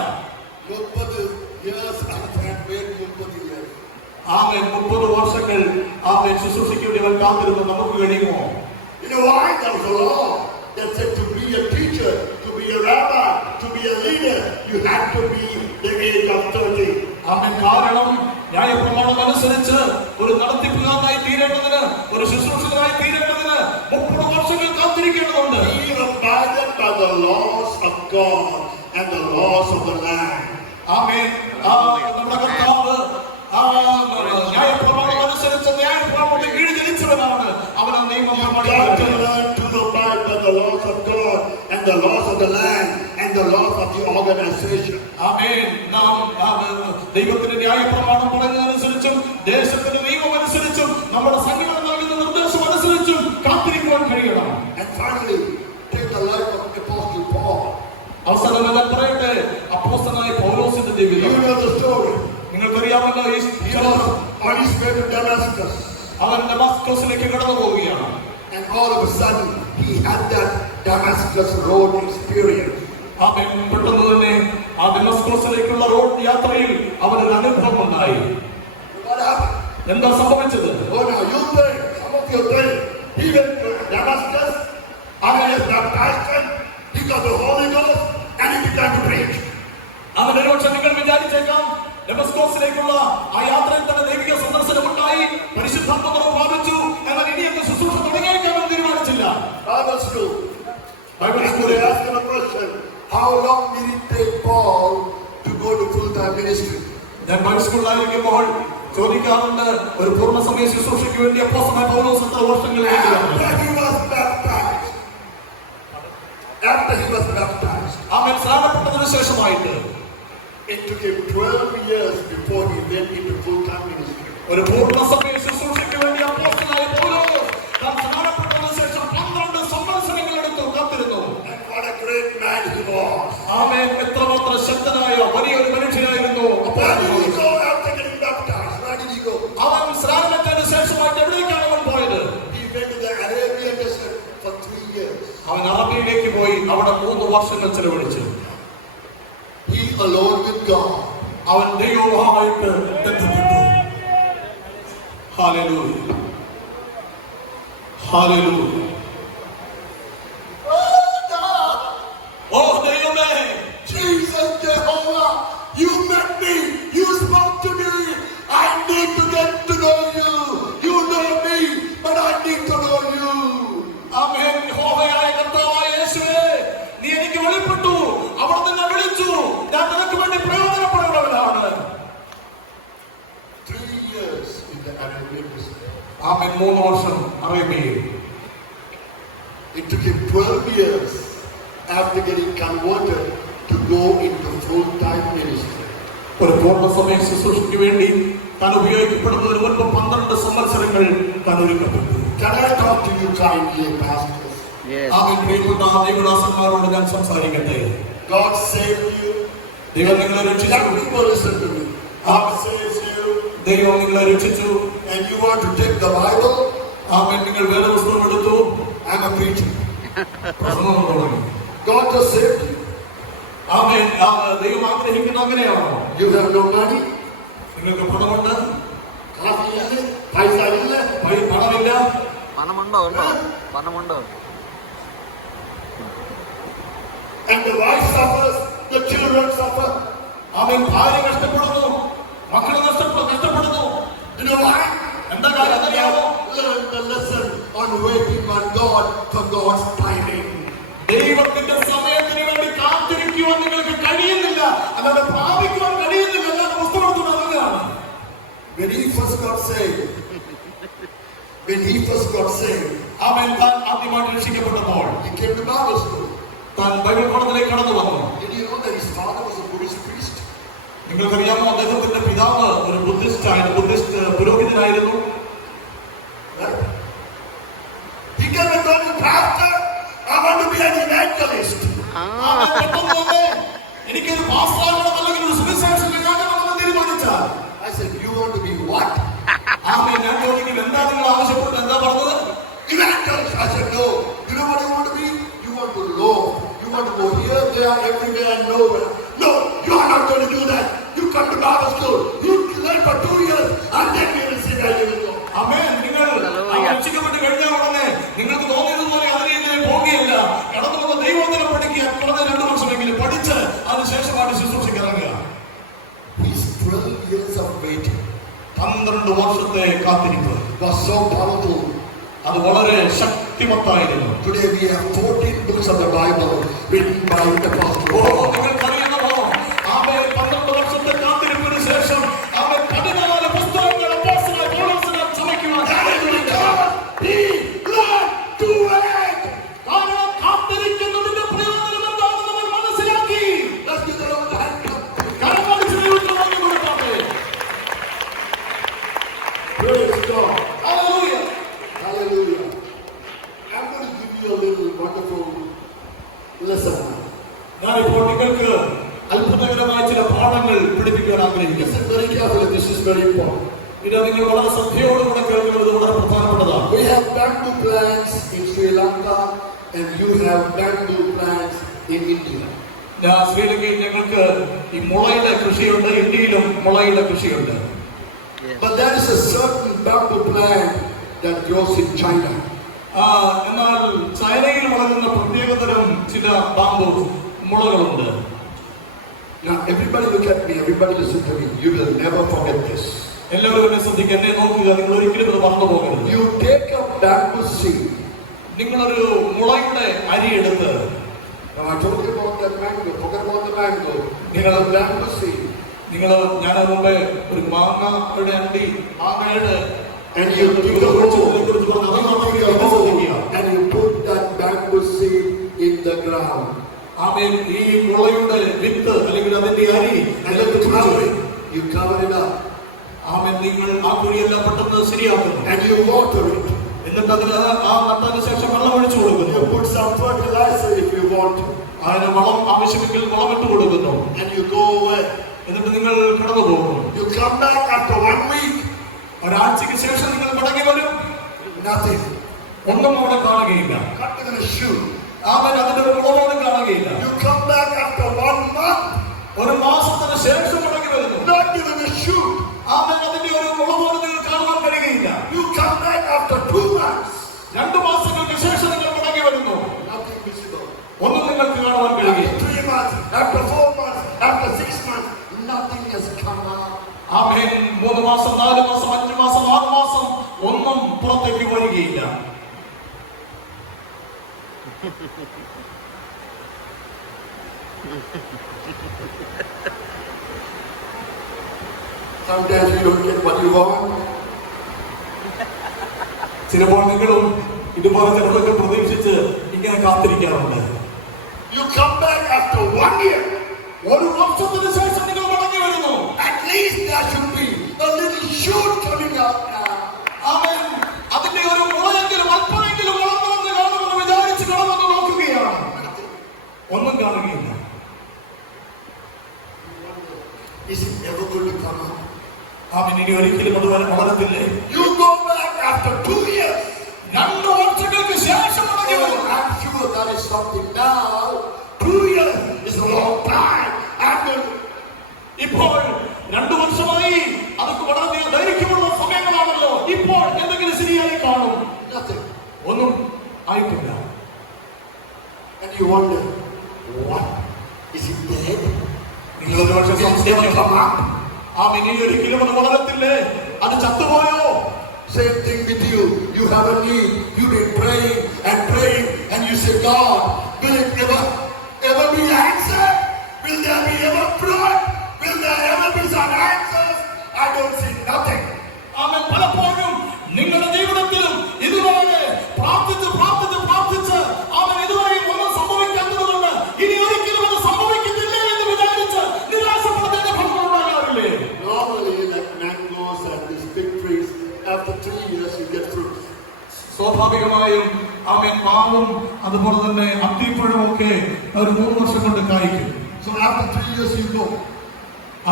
30 years after wait 30 years. ആമേൻ, 30 വർഷങ്ങൾ ആമേൻ ശുശ്രൂഷയ്ക്ക് വേണ്ടി അവൻ കാത്തിരുന്നു. നമുക്ക് കഴിയുമോ? You know why? There was a law that said to be a teacher, to be a rabbi, to be a leader, you had to be the age of 30. ആമേൻ, കാരണം ന്യായപ്രമാണം അനുസരിച്ച് ഒരു നടത്തിപ്പുകാരനായി തീരേണ്ടതിന്, ഒരു ശുശ്രൂഷകനായി തീരേണ്ടതിന് 30 വർഷങ്ങൾ കാത്തിരിക്കേണ്ടതുണ്ട്. Even guided by the laws of God and the laws of the land. ആമേൻ, നമ്മുടെ കർത്താവ് ന്യായപ്രമാണം അനുസരിച്ച് ന്യായപ്രമാണത്തെ കീഴിൽ ജനിച്ചവനാണ്. അവൻ ആ നിയമം to learn to abide by the laws of God and the laws of the land and the laws of the organization. ആമേൻ, നാം ദൈവത്തിന്റെ ന്യായപ്രമാണം പറയുന്നതനുസരിച്ചും ദേശത്തിന്റെ നിയമം അനുസരിച്ചും നമ്മുടെ സംഘടന നൽകുന്ന നിർദ്ദേശം അനുസരിച്ചും കാത്തിരിക്കുവാൻ കഴിയണം. And finally, take the life of Apostle Paul. അവസാനം പറയട്ടെ, അപ്പോസ്തലനായ പൗലോസിന്റെ ജീവിതം. You know the story. നിങ്ങൾക്കറിയാമല്ലോ, He was on his way to Damascus. അവൻ ഡമാസ്കസിലേക്ക് കടന്നു പോവുകയാണ്. And all of a sudden, he had that Damascus road experience. അവൻ പെട്ടെന്ന് തന്നെ ആ ഡമാസ്കസിലേക്കുള്ള റോഡ് യാത്രയിൽ അവനൊരു അനുഭവം ഉണ്ടായി. What happened? എന്താ സംഭവിച്ചത്? Oh, now you think, some of you think, he went to Damascus, and he was baptized, he got the Holy Ghost, and he began to preach. അവൻ ഒരുപക്ഷെ നിങ്ങൾ വിചാരിച്ചേക്കാം, ഡമാസ്കസിലേക്കുള്ള ആ യാത്രയിൽ തന്നെ ദൈവിക സന്ദർശനമുണ്ടായി, പരിശുദ്ധാത്മാവ് പ്രാപിച്ചു, എന്നാൽ ഇനിയൊക്കെ ശുശ്രൂഷ തുടങ്ങിയേക്കാമെന്ന് തീരുമാനിച്ചില്ല. Bible school. They asked him a question. How long did it take Paul to go to full-time ministry? ഞാൻ ബൈബിൾ സ്കൂളിലായിരിക്കുമ്പോൾ ചോദിക്കാറുണ്ട്, ഒരു പൂർണ്ണസമയ ശുശ്രൂഷയ്ക്ക് വേണ്ടി അപ്പോസ്തലനായ പൗലോസ് എത്ര വർഷങ്ങൾ After he was baptized. അവൻ സ്നാനപ്പെട്ടതിനു ശേഷമായിട്ട് It took him 12 years before he went into full-time ministry. ഒരു പൂർണ്ണസമയ ശുശ്രൂഷയ്ക്ക് വേണ്ടി അപ്പോസ്തലനായ പൗലോസ് താൻ സ്നാനപ്പെട്ടതിനു ശേഷം 12 സംവത്സരങ്ങൾ എടുത്തു കാത്തിരുന്നു. And what a great man he was. ആമേൻ, എത്രമാത്രം ശക്തനായ വലിയൊരു മനുഷ്യനായിരുന്നു. Where did he go after getting baptized? Where did he go? അവൻ സ്നാനപ്പെട്ടതിനു ശേഷമായിട്ട് എവിടേക്കാണ് അവൻ പോയത്? He went to the Arabian desert for 3 years. അവൻ അറബിയിലേക്ക് പോയി അവിടെ 3 വർഷങ്ങൾ ചെലവഴിച്ചു. He alone with God. അവൻ ദൈവവുമായിട്ട് ബന്ധപ്പെട്ടു. Hallelujah, hallelujah. ഓ ദൈവമേ, Jesus Jehovah, you met me, you spoke to me. I need to get to know you. You know me, but I need to know you. ആമേൻ. യഹോവയായ കർത്താവായ യേശുവേ, നീ എനിക്ക് വെളിപ്പെട്ടു, അവിടെ നിന്നെ വിളിച്ചു, ഞാൻ നിനക്ക് വേണ്ടി പ്രയോജനപ്പെടുന്നവനാണ്. 3 years in the Arabian desert. ആമേൻ, 3 വർഷം അറേബ്യയിൽ. It took him 12 years after getting converted to go into full-time ministry. ഒരു പൂർണ്ണസമയ ശുശ്രൂഷയ്ക്ക് വേണ്ടി താൻ ഉപയോഗിക്കപ്പെടുന്നതിന് മുൻപ് 12 സംവത്സരങ്ങൾ താൻ ഒരുക്കപ്പെട്ടു. Can I talk to you kindly, pastors? Yes. ആമേൻ. പ്രിയപ്പെട്ട ദൈവദാസന്മാരോട് ഞാൻ സംസാരിക്കട്ടെ. God saved you. ദൈവം നിങ്ങളെ രക്ഷിച്ചു. Young people, listen to me. God saves you, ദൈവം നിങ്ങളെ രക്ഷിച്ചു. and you want to take the Bible. ആമേൻ. നിങ്ങൾ വേദപുസ്തകം എടുത്തു, I'm a preacher. പ്രസംഗം തുടങ്ങി. God just saved you. ആമേൻ. ദൈവം ആഗ്രഹിക്കുന്ന അങ്ങനെയാണോ? You have no money. നിങ്ങൾക്ക് പണമുണ്ട്, Coffee illa, paisa illa. പണമില്ല. പണമുണ്ടോ? പണമുണ്ടോ? And the wife suffers, the children suffer. ആമേൻ. ഭാര്യ കഷ്ടപ്പെടുന്നു, മക്കൾ കഷ്ടപ്പെടുന്നു. You know why? എന്താ കാര്യം അറിയാമോ? Learn the lesson on waiting on God for God's timing. ദൈവത്തിന്റെ സമയത്തിന് വേണ്ടി കാത്തിരിക്കുവാൻ നിങ്ങൾക്ക് കഴിയുന്നില്ല, അല്ലാതെ പ്രാപിക്കുവാൻ കഴിയുന്നില്ല. എന്നാണ് പുസ്തകത്തിൽ പറഞ്ഞതാണ്. When he first got saved, ആമേൻ. താൻ ആദ്യമായിട്ട് രക്ഷിക്കപ്പെട്ടപ്പോൾ he came to Bible school. താൻ ബൈബിൾ പഠനത്തിലേക്ക് കടന്നു വന്നു. Did you know that his father was a Buddhist priest? നിങ്ങൾക്കറിയാമോ, അദ്ദേഹത്തിന്റെ പിതാവ് ഒരു Buddhist പുരോഹിതനായിരുന്നു. He can become a pastor. I want to be an evangelist. എനിക്കൊരു പാസ്റ്ററാകണം അല്ലെങ്കിൽ ഒരു സുവിശേഷകനാകണമെന്ന് തീരുമാനിച്ചാൽ, I said, you want to be what? ഞാൻ ചോദിക്കും, എന്താ നിങ്ങൾ ആവശ്യപ്പെട്ടത്? എന്താ പറഞ്ഞത്? Evangelist. I said, no. You know what you want to be? You want to know. You want to go here, there, everywhere, and nowhere. No, you are not going to do that. You come to Bible school. You learn for 2 years, and then you will see that you will go. ആമേൻ. നിങ്ങൾ രക്ഷിക്കപ്പെട്ട് കഴിഞ്ഞ ഉടനെ നിങ്ങൾക്ക് തോന്നിയതുപോലെ അതിനെ പോകുകയല്ല. കടന്നു വന്ന ദൈവത്തിനെ പഠിക്കുക. കടന്ന 2 വർഷമെങ്കിലും പഠിച്ച് അതിനുശേഷമാണ് ശുശ്രൂഷയ്ക്ക്. These 12 years of waiting, 12 വർഷത്തെ കാത്തിരിപ്പ് was so powerful. അത് വളരെ ശക്തിമത്തായിരുന്നു. Today we have 14 books of the Bible written by the Apostle. നിങ്ങൾക്കറിയാമോ, ആമേൻ, 12 വർഷത്തെ കാത്തിരിപ്പിന് ശേഷം അവൻ 14 പുസ്തകങ്ങൾ അപ്പോസ്തലനായ പൗലോസിനെ ചമയ്ക്കുവാൻ. കാരണം കാത്തിരിക്കുന്നതിന്റെ പ്രയോജനം എന്താണെന്ന് നമ്മൾ മനസ്സിലാക്കി. Praise God. Hallelujah. Hallelujah. I'm going to give you a little wonderful lesson. ഞാനിപ്പോൾ നിങ്ങൾക്ക് അത്ഭുതകരമായ ചില പാഠങ്ങൾ പഠിപ്പിക്കാൻ ആഗ്രഹിക്കുന്നു. Listen very carefully. This is very important. ഇത് നിങ്ങൾ വളരെ ശ്രദ്ധയോടുകൂടെ കേൾക്കുന്നത് വളരെ പ്രധാനപ്പെട്ടതാണ്. We have bamboo plants in Sri Lanka and you have bamboo plants in India. ശ്രീലങ്കയിൽ ഞങ്ങൾക്ക് ഈ മുളയുടെ കൃഷിയുണ്ട്, ഇന്ത്യയിലും മുളയുടെ കൃഷിയുണ്ട്. But there is a certain bamboo plant that grows in China. എന്നാൽ ചൈനയിൽ വളരുന്ന പ്രത്യേകതരം ചില bamboo മുളകളുണ്ട്. Now everybody look at me, everybody listen to me. You will never forget this. എല്ലാവരും എന്നെ ശ്രദ്ധിക്കുക, എന്നെ നോക്കുക. നിങ്ങൾ ഒരിക്കലും ഇത് മറന്നു പോകരുത്. You take a bamboo seed. നിങ്ങളൊരു മുളയുടെ അരി എടുത്ത്, Now I told you about that mango. Forget about the mango. Take a bamboo seed. ഞാൻ മുമ്പേ ഒരു മാങ്ങയുടെ അണ്ടി, മാങ്ങയുടെ And you dig a hole and you put that bamboo seed in the ground. ആമേൻ. ഈ മുളയുടെ വിത്ത് അല്ലെങ്കിൽ അതിന്റെ അരി You cover it up. ആമേൻ. നിങ്ങൾ ആ കുഴിയെല്ലാം പെട്ടെന്ന് ശരിയാക്കുന്നു. And you water it. എന്നിട്ട് അതിന് ആ നട്ടതിന് ശേഷം വെള്ളം ഒഴിച്ചു കൊടുക്കുന്നു. You put some fertilizer if you want to. അതിന് വളം ആവശ്യമെങ്കിൽ വളമിട്ട് കൊടുക്കുന്നു. And you go away. എന്നിട്ട് നിങ്ങൾ കടന്നു പോകുന്നു. You come back after 1 week. ഒരാഴ്ചയ്ക്ക് ശേഷം നിങ്ങൾ മടങ്ങി വരും. Nothing. ഒന്നും അവിടെ കാണുകയില്ല. Not even a shoe. അവൻ അതിന്റെ ഒരു മുളപോലും കാണുകയില്ല. You come back after 1 month. ഒരു മാസത്തിന് ശേഷം മടങ്ങി വരുന്നു. Not even a shoe. അവൻ അതിന്റെ ഒരു മുളപോലും നിങ്ങൾ കാണുവാൻ കഴിയുകയില്ല. You come back after 2 months. 2 മാസങ്ങൾക്ക് ശേഷം നിങ്ങൾ മടങ്ങി വരുന്നു. Nothing visible. ഒന്നും നിങ്ങൾക്ക് കാണുവാൻ കഴിയുകയില്ല. After 3 months, after 4 months, after 6 months, nothing has come out. ആമേൻ. 3 മാസം, 4 മാസം, 5 മാസം, 6 മാസം ഒന്നും പുറത്തേക്ക് വരികയില്ല. Sometimes you don't get what you want. ചിലപ്പോൾ നിങ്ങളും ഇതുപോലെ ചിലതൊക്കെ പ്രതീക്ഷിച്ച് ഇങ്ങനെ കാത്തിരിക്കാറുണ്ട്. You come back after 1 year. 1 വർഷത്തിന് ശേഷം നിങ്ങൾ മടങ്ങി വരുന്നു. At least there should be a little shoot coming out now. അവൻ അതിന്റെ ഒരു മുളയെങ്കിലും അല്പമെങ്കിലും വളർന്നു കാണുമെന്ന് വിചാരിച്ച് കടന്നു നോക്കുകയാണ്. ഒന്നും കാണുകയില്ല. Is it ever going to come out? അവൻ ഇനി ഒരിക്കലും അത് വളരത്തില്ലേ? You go back after 2 years. 2 വർഷങ്ങൾക്ക് ശേഷം മടങ്ങി വരും. I'm sure that is something now. 2 years is a long time. ഇപ്പോൾ 2 വർഷമായി അതൊക്കെ വളരെ ദൈർഘ്യമുള്ള സമയങ്ങളാണല്ലോ. ഇപ്പോൾ എന്തെങ്കിലും ശരിയായി കാണും. Nothing. ഒന്നും ആയിട്ടില്ല. And you wonder, what? Is it dead? നിങ്ങൾ ഒരു പക്ഷേ സംശയിക്കും, ആ മിനി ഒരിക്കലും അത് വളരത്തില്ലേ, അത് ചത്തുപോയോ? Same thing with you. You have a need. You've been praying and praying, and you say, God, will it ever be answered? Will there be ever fruit? Will there ever be some answers? I don't see nothing. അവൻ പലപ്പോഴും നിങ്ങളുടെ ജീവിതത്തിലും ഇതുപോലെ പ്രാർത്ഥിച്ച് അവൻ ഇതുവരെയും ഒന്നും സംഭവിക്കാത്തതുകൊണ്ട് ഇനി ഒരിക്കലും അത് സംഭവിക്കുന്നില്ല എന്ന് വിചാരിച്ച് നിരാശപ്പെടുത്തേണ്ട ഫലമുണ്ടാകരുത്. സ്വാഭാവികമായും ആമേൻ മാവും അതുപോലെ തന്നെ അത്തിപ്പഴവും ഒക്കെ ഒരു 3 വർഷം കൊണ്ട് കായ്ക്കും. So after 3 years you go.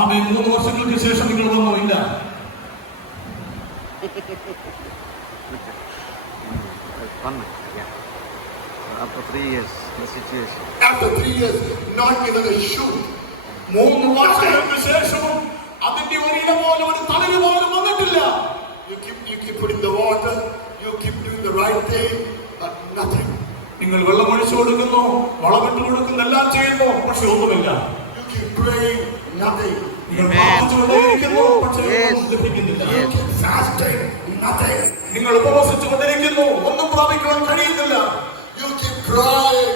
ആമേൻ 3 വർഷങ്ങൾക്ക് ശേഷം നിങ്ങൾ വന്നോ? ഇല്ല. After 3 years, the situation. After 3 years, not even a shoot. 3 വർഷങ്ങൾക്ക് ശേഷവും അതിന്റെ ഒരു ഇല പോലും ഒരു തളിര് പോലും വന്നിട്ടില്ല. You keep putting the water, you keep doing the right thing, but nothing. നിങ്ങൾ വെള്ളം ഒഴിച്ചു കൊടുക്കുന്നു, വളമിട്ട് കൊടുക്കുന്നു, എല്ലാം ചെയ്യുന്നു, പക്ഷെ ഒന്നുമില്ല. You keep praying, nothing. നിങ്ങൾ പ്രാർത്ഥിച്ചുകൊണ്ടേയിരിക്കുന്നു, പക്ഷേ ഒന്നും ലഭിക്കുന്നില്ല. You keep fasting, nothing. നിങ്ങൾ ഉപവസിച്ചുകൊണ്ടിരിക്കുന്നു, ഒന്നും പ്രാപിക്കുവാൻ കഴിയുന്നില്ല. You keep crying.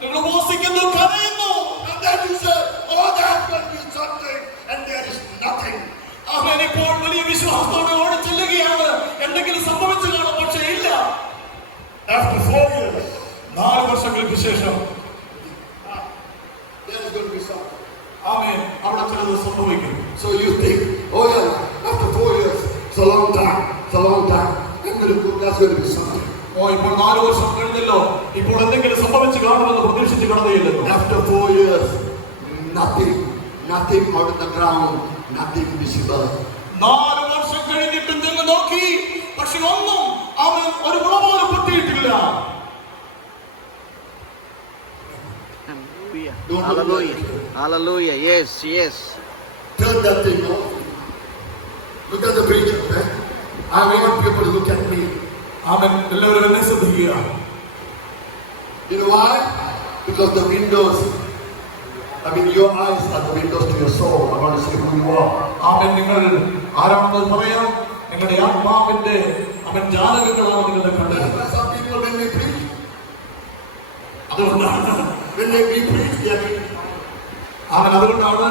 നിങ്ങൾ ഉപവസിക്കുന്നു, കരയുന്നു. And then you say, oh, there's going to be something, and there is nothing. അവൻ ഇപ്പോൾ വലിയ വിശ്വാസത്തോടെ ഓടി ചെല്ലുകയാണ്, എന്തെങ്കിലും സംഭവിച്ചു കാണും, പക്ഷേ ഇല്ല. After 4 years, 4 വർഷങ്ങൾക്ക് ശേഷം there is going to be something. ആമേൻ അവിടെ ചിലത് സംഭവിക്കും. So you think, oh yeah, after 4 years, it's a long time, it's a long time. Then that's going to be something. ഇപ്പോൾ 4 വർഷം കഴിഞ്ഞല്ലോ, ഇപ്പോൾ എന്തെങ്കിലും സംഭവിച്ചു കാണുമെന്ന് പ്രതീക്ഷിച്ച് കടന്നുചെല്ലുന്നു. After 4 years, nothing out of the ground, nothing visible. 4 വർഷം കഴിഞ്ഞിട്ടും ചെന്ന് നോക്കി, പക്ഷെ ഒന്നും അവൻ ഒരു മുള പോലും പൊട്ടിയിട്ടില്ല. Hallelujah. Hallelujah. Yes, yes. Turn that thing off. Look at the preacher, man. I want people to look at me. അവൻ എല്ലാവരും എന്നെ ശ്രദ്ധിക്കുക. You know why? Because the windows, your eyes are the windows to your soul. I want to see who you are. അവൻ നിങ്ങൾ ആരാണെന്ന് പറയാം. നിങ്ങളുടെ ആത്മാവിന്റെ അവൻ ജാലകങ്ങളാണ് നിങ്ങളുടെ കണ്ണിൽ. That's why some people when we preach, അതുകൊണ്ടാണ് when we preach, they are അവൻ അതുകൊണ്ടാണ്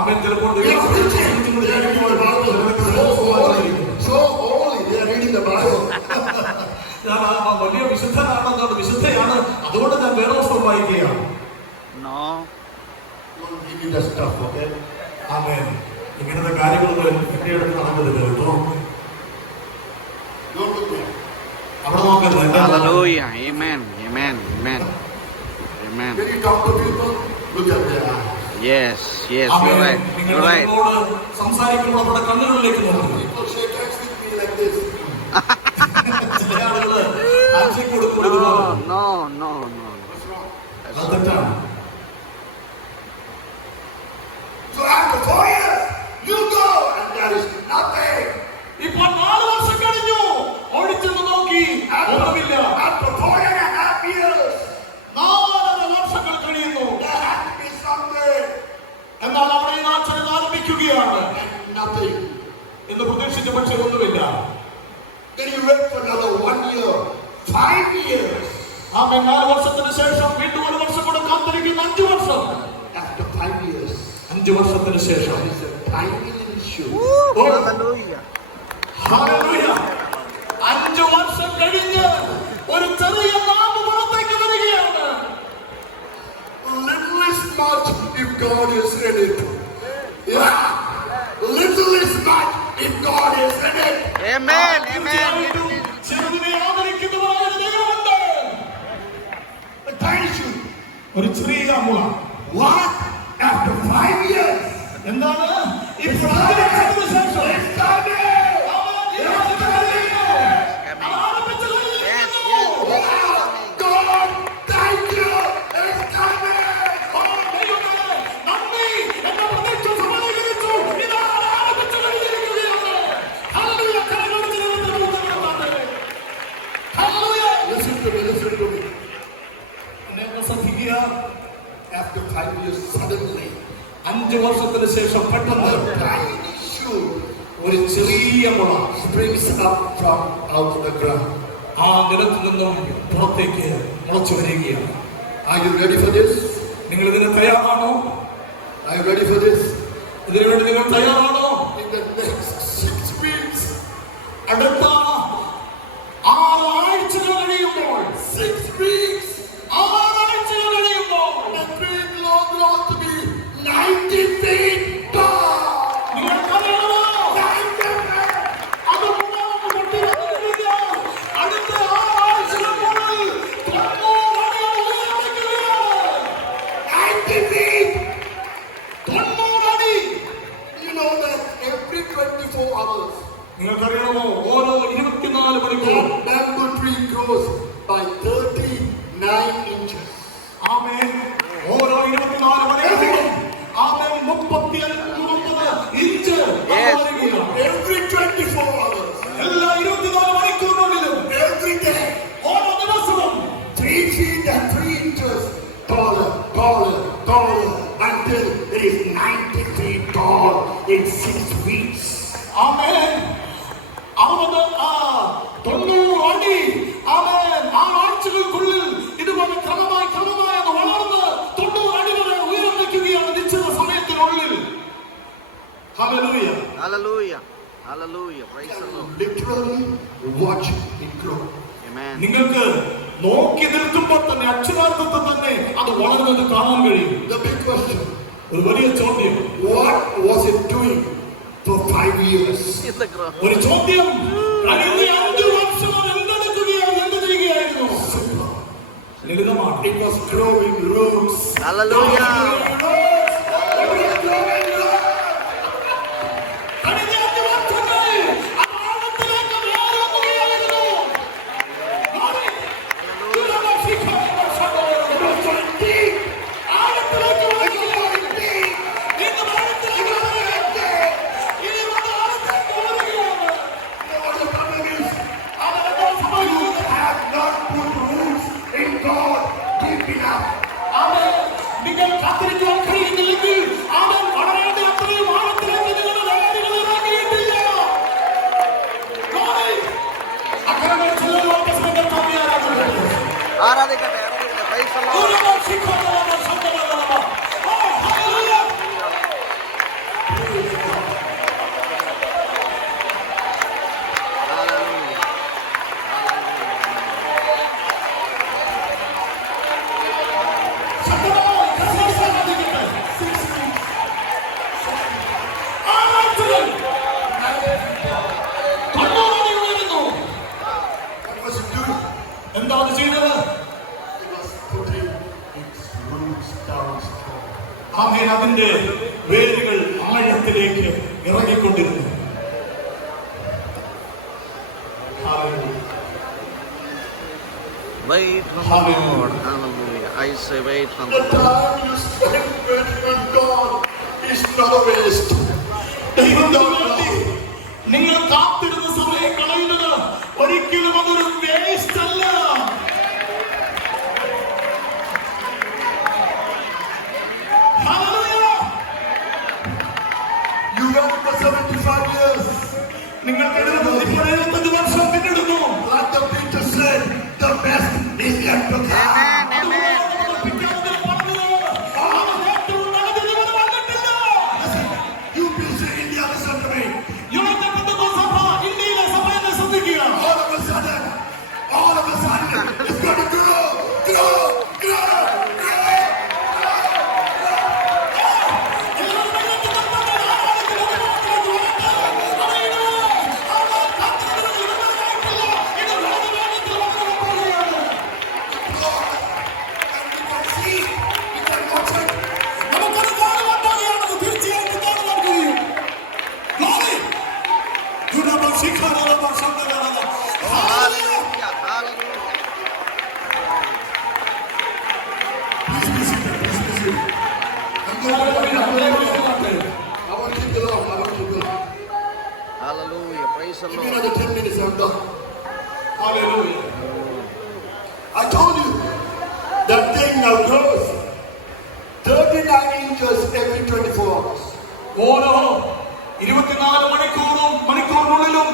അവൻ ചിലപ്പോൾ preaching. They are reading the Bible. So holy, they are reading the Bible. ഞാൻ വലിയ വിശുദ്ധനാണെന്നാണ്, വിശുദ്ധയാണ്, അതുകൊണ്ട് ഞാൻ വേദപുസ്തകം വായിക്കുകയാണ്. No. Don't give me the stuff, okay? ആമേൻ. ഇങ്ങനത്തെ കാര്യങ്ങളൊന്നും എന്റെ അടുത്ത് നടക്കരുത് കേട്ടോ. Don't look there. അവിടെ നോക്കരുത്. Hallelujah. Amen. Amen. Amen. Amen. When you talk to people, look at their eyes. Yes, yes, you're right. You're right. സംസാരിക്കുമ്പോൾ നമ്മുടെ കണ്ണുകളിലേക്ക് നോക്കും. People shake hands with me like this. ചില ആളുകള് handshake കൊടുക്കും ഇതുപോലെ. No, no, no. What's wrong? അത് തെറ്റാണ്. So after 4 years, you go and there is nothing. ഇപ്പോൾ 4 വർഷം കഴിഞ്ഞു, ഓടിച്ചെന്ന് നോക്കി, ഒന്നുമില്ല. After 4.5 years, 4 വർഷങ്ങൾ കഴിയുന്നു. there has to be something. എന്നാൽ അവിടെ ഈ നാശനം ആരംഭിക്കുകയാണ്. And nothing. എന്ന് പ്രതീക്ഷിച്ച പക്ഷേ ഒന്നുമില്ല. Then you wait for another 1 year, 5 years. ആമേൻ. 4 വർഷത്തിന് ശേഷം വീണ്ടും 1 വർഷം കൂടെ കാത്തിരിക്കുന്ന 5 വർഷം. After 5 years, 5 വർഷത്തിന് ശേഷം there is a tiny issue. Hallelujah. Hallelujah. 5 വർഷം കഴിഞ്ഞ് ഒരു ചെറിയ നാമ്പ് പുറത്തേക്ക് വരികയാണ്. Little is much if God is in it. Yeah. Little is much if God is in it. Amen. Amen. ചെറുതിനെ ആദരിക്കുന്നവരായ ഒരു ദൈവമുണ്ട്. A tiny issue. ഒരു ചെറിയ മുള. What? After 5 years? എന്താണ്? ഇപ്പോൾ 5 വർഷത്തിന് ശേഷം It's coming. God, thank you. It's coming. Listen to me. After 5 years, suddenly, 5 വർഷത്തിന് ശേഷം പെട്ടെന്ന് a tiny shoot ഒരു ചെറിയ മുള springs up from out of the ground. ആ നിലത്ത് നിന്നും പുറത്തേക്ക് മുളച്ചു വരികയാണ്. Are you ready for this? നിങ്ങൾ ഇതിന് തയ്യാറാണോ? Are you ready for this? ഇതിനു വേണ്ടി നിങ്ങൾ തയ്യാറാണോ? In the next 6 weeks, അടുത്ത 6 ആഴ്ചകൾ കഴിയുമ്പോൾ 6 weeks, 6 ആഴ്ചകൾ കഴിയുമ്പോൾ the tree grows to be 90 feet tall. നിങ്ങൾ അറിയണമോ? 90 feet. അത് നിങ്ങൾക്കറിയാമോ ഓരോ 24 മണിക്കൂർ that bamboo tree grows by 39 inches. ആമേൻ. ഓരോ 24 മണിക്കൂറും ആമേൻ 39 ഇഞ്ച് വളരുകയാണ്. Every 24 hours. എല്ലാ 24 മണിക്കൂറിനുള്ളിലും Every day. ഓരോ ദിവസവും 3 feet and 3 inches taller, taller, taller until it is 90 feet tall in 6 weeks. ആമേൻ. 90 അടി ആമേൻ. 6 ആഴ്ചകൾക്കുള്ളിൽ ഇതുപോലെ ക്രമമായി അത് വളർന്ന് 90 അടി വരെ ഉയരം വയ്ക്കുകയാണ് നിശ്ചിത സമയത്തിനുള്ളിൽ. Hallelujah. Hallelujah. Hallelujah. Praise the Lord. Literally watch it grow. Amen. നിങ്ങൾക്ക് നോക്കി നിൽക്കുമ്പോൾ തന്നെ അക്ഷരാർത്ഥത്തിൽ തന്നെ അത് വളരുന്നത് കാണാൻ കഴിയും. The big question, ഒരു വലിയ ചോദ്യം, what was it doing for 5 years? In the ground. ഒരു ചോദ്യം, കഴിഞ്ഞ 5 വർഷം എന്ത് ചെയ്യുകയായിരുന്നു? ലളിതമാണ്. It was growing roots. Hallelujah. കഴിഞ്ഞ 5 വർഷങ്ങളിൽ അത് ആഴത്തിലേക്ക് വളരുകയായിരുന്നു. ആഴത്തിലേക്ക് വളരുകയായിരുന്നു. ഇന്ന് ആഴത്തിലേക്ക് വളരുകയാണ്. ഇനി വന്ന് ആഴത്തിലേക്ക് വളരുകയാണ്. അതെന്താ സംഭവിക്കുന്നത്? Have not put roots in God deep enough. ആമേൻ. നിങ്ങൾ കാത്തിരിക്കാൻ കഴിയുന്നില്ലെങ്കിൽ അവൻ വളരേണ്ട അത്രയും ആഴത്തിലേക്ക് നിങ്ങളുടെ വേരുകൾ ഇറങ്ങിയിട്ടില്ല. അങ്ങനെ ചിലർ ഓപ്പസിന്റെ തോന്നിയാരാണ്. ആരാധിക്കട്ടെ. Praise the Lord. Hallelujah. What was it doing? എന്താണ് ചെയ്തത്? It was putting its roots down strong. ആമേൻ. അതിന്റെ വേരുകൾ ആഴത്തിലേക്ക് ഇറങ്ങിക്കൊണ്ടിരുന്നു. Hallelujah. Wait from the Hallelujah. Lord. Hallelujah. I say wait from The the Lord. time you spend waiting on God is not a waste. ദൈവത്തിന് വേണ്ടി നിങ്ങൾ കാത്തിരുന്ന സമയം കളയുന്നത് ഒരിക്കലും അതൊരു വേസ്റ്റ് അല്ല. Hallelujah. You wait for 75 years. നിങ്ങൾ കരുതുന്നു ഇപ്പോൾ 75 വർഷം പിന്നിടുന്നു. Like the preacher said, the best is yet to come. Amen. അതുപോലെ പിന്നാലെ പറഞ്ഞത് അവൻ ഏറ്റവും നല്ലത് ഇതുവരെ വന്നിട്ടില്ല. Listen, you busy India, listen to me. United Pentecost സഭ ഇന്ത്യയിലെ സഭയെ ശ്രദ്ധിക്കുക. All of a sudden, it's going to grow, grow, grow, grow. Hallelujah. Hallelujah. Please be seated, please be seated. I'm going to I want to keep the Lord, I want to keep the Lord. Hallelujah. Praise the Give me Lord. another 10 minutes, I'm done. Hallelujah. I told you, that thing now grows 39 inches every 24 hours. ഓരോ 24 മണിക്കൂറിനുള്ളിലും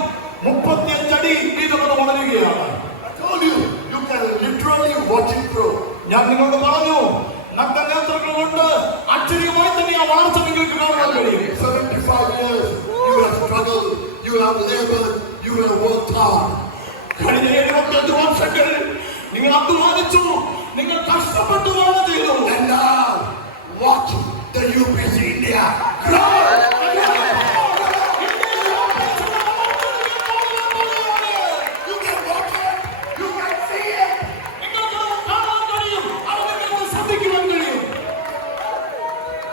35 അടി വീതം അത് വളരുകയാണ്. I told you, you can literally watch it grow. ഞാൻ നിങ്ങളോട് പറഞ്ഞു, നഗ്നനേത്രങ്ങൾ കൊണ്ട് ആശ്ചര്യമായി തന്നെ ആ വളർച്ച നിങ്ങൾക്ക് കാണാൻ കഴിയും. 75 years, you have struggled, you have labored, you have worked hard. കഴിഞ്ഞ 75 വർഷങ്ങൾ നിങ്ങൾ അധ്വാനിച്ചു, നിങ്ങൾ കഷ്ടപ്പെട്ടു വേണം ചെയ്തു. And now, watch the UPC India grow. You can watch it, you can see it. നിങ്ങൾക്ക് കാണാൻ കഴിയും, അത് നിങ്ങൾക്ക് ശ്രദ്ധിക്കുവാൻ കഴിയും.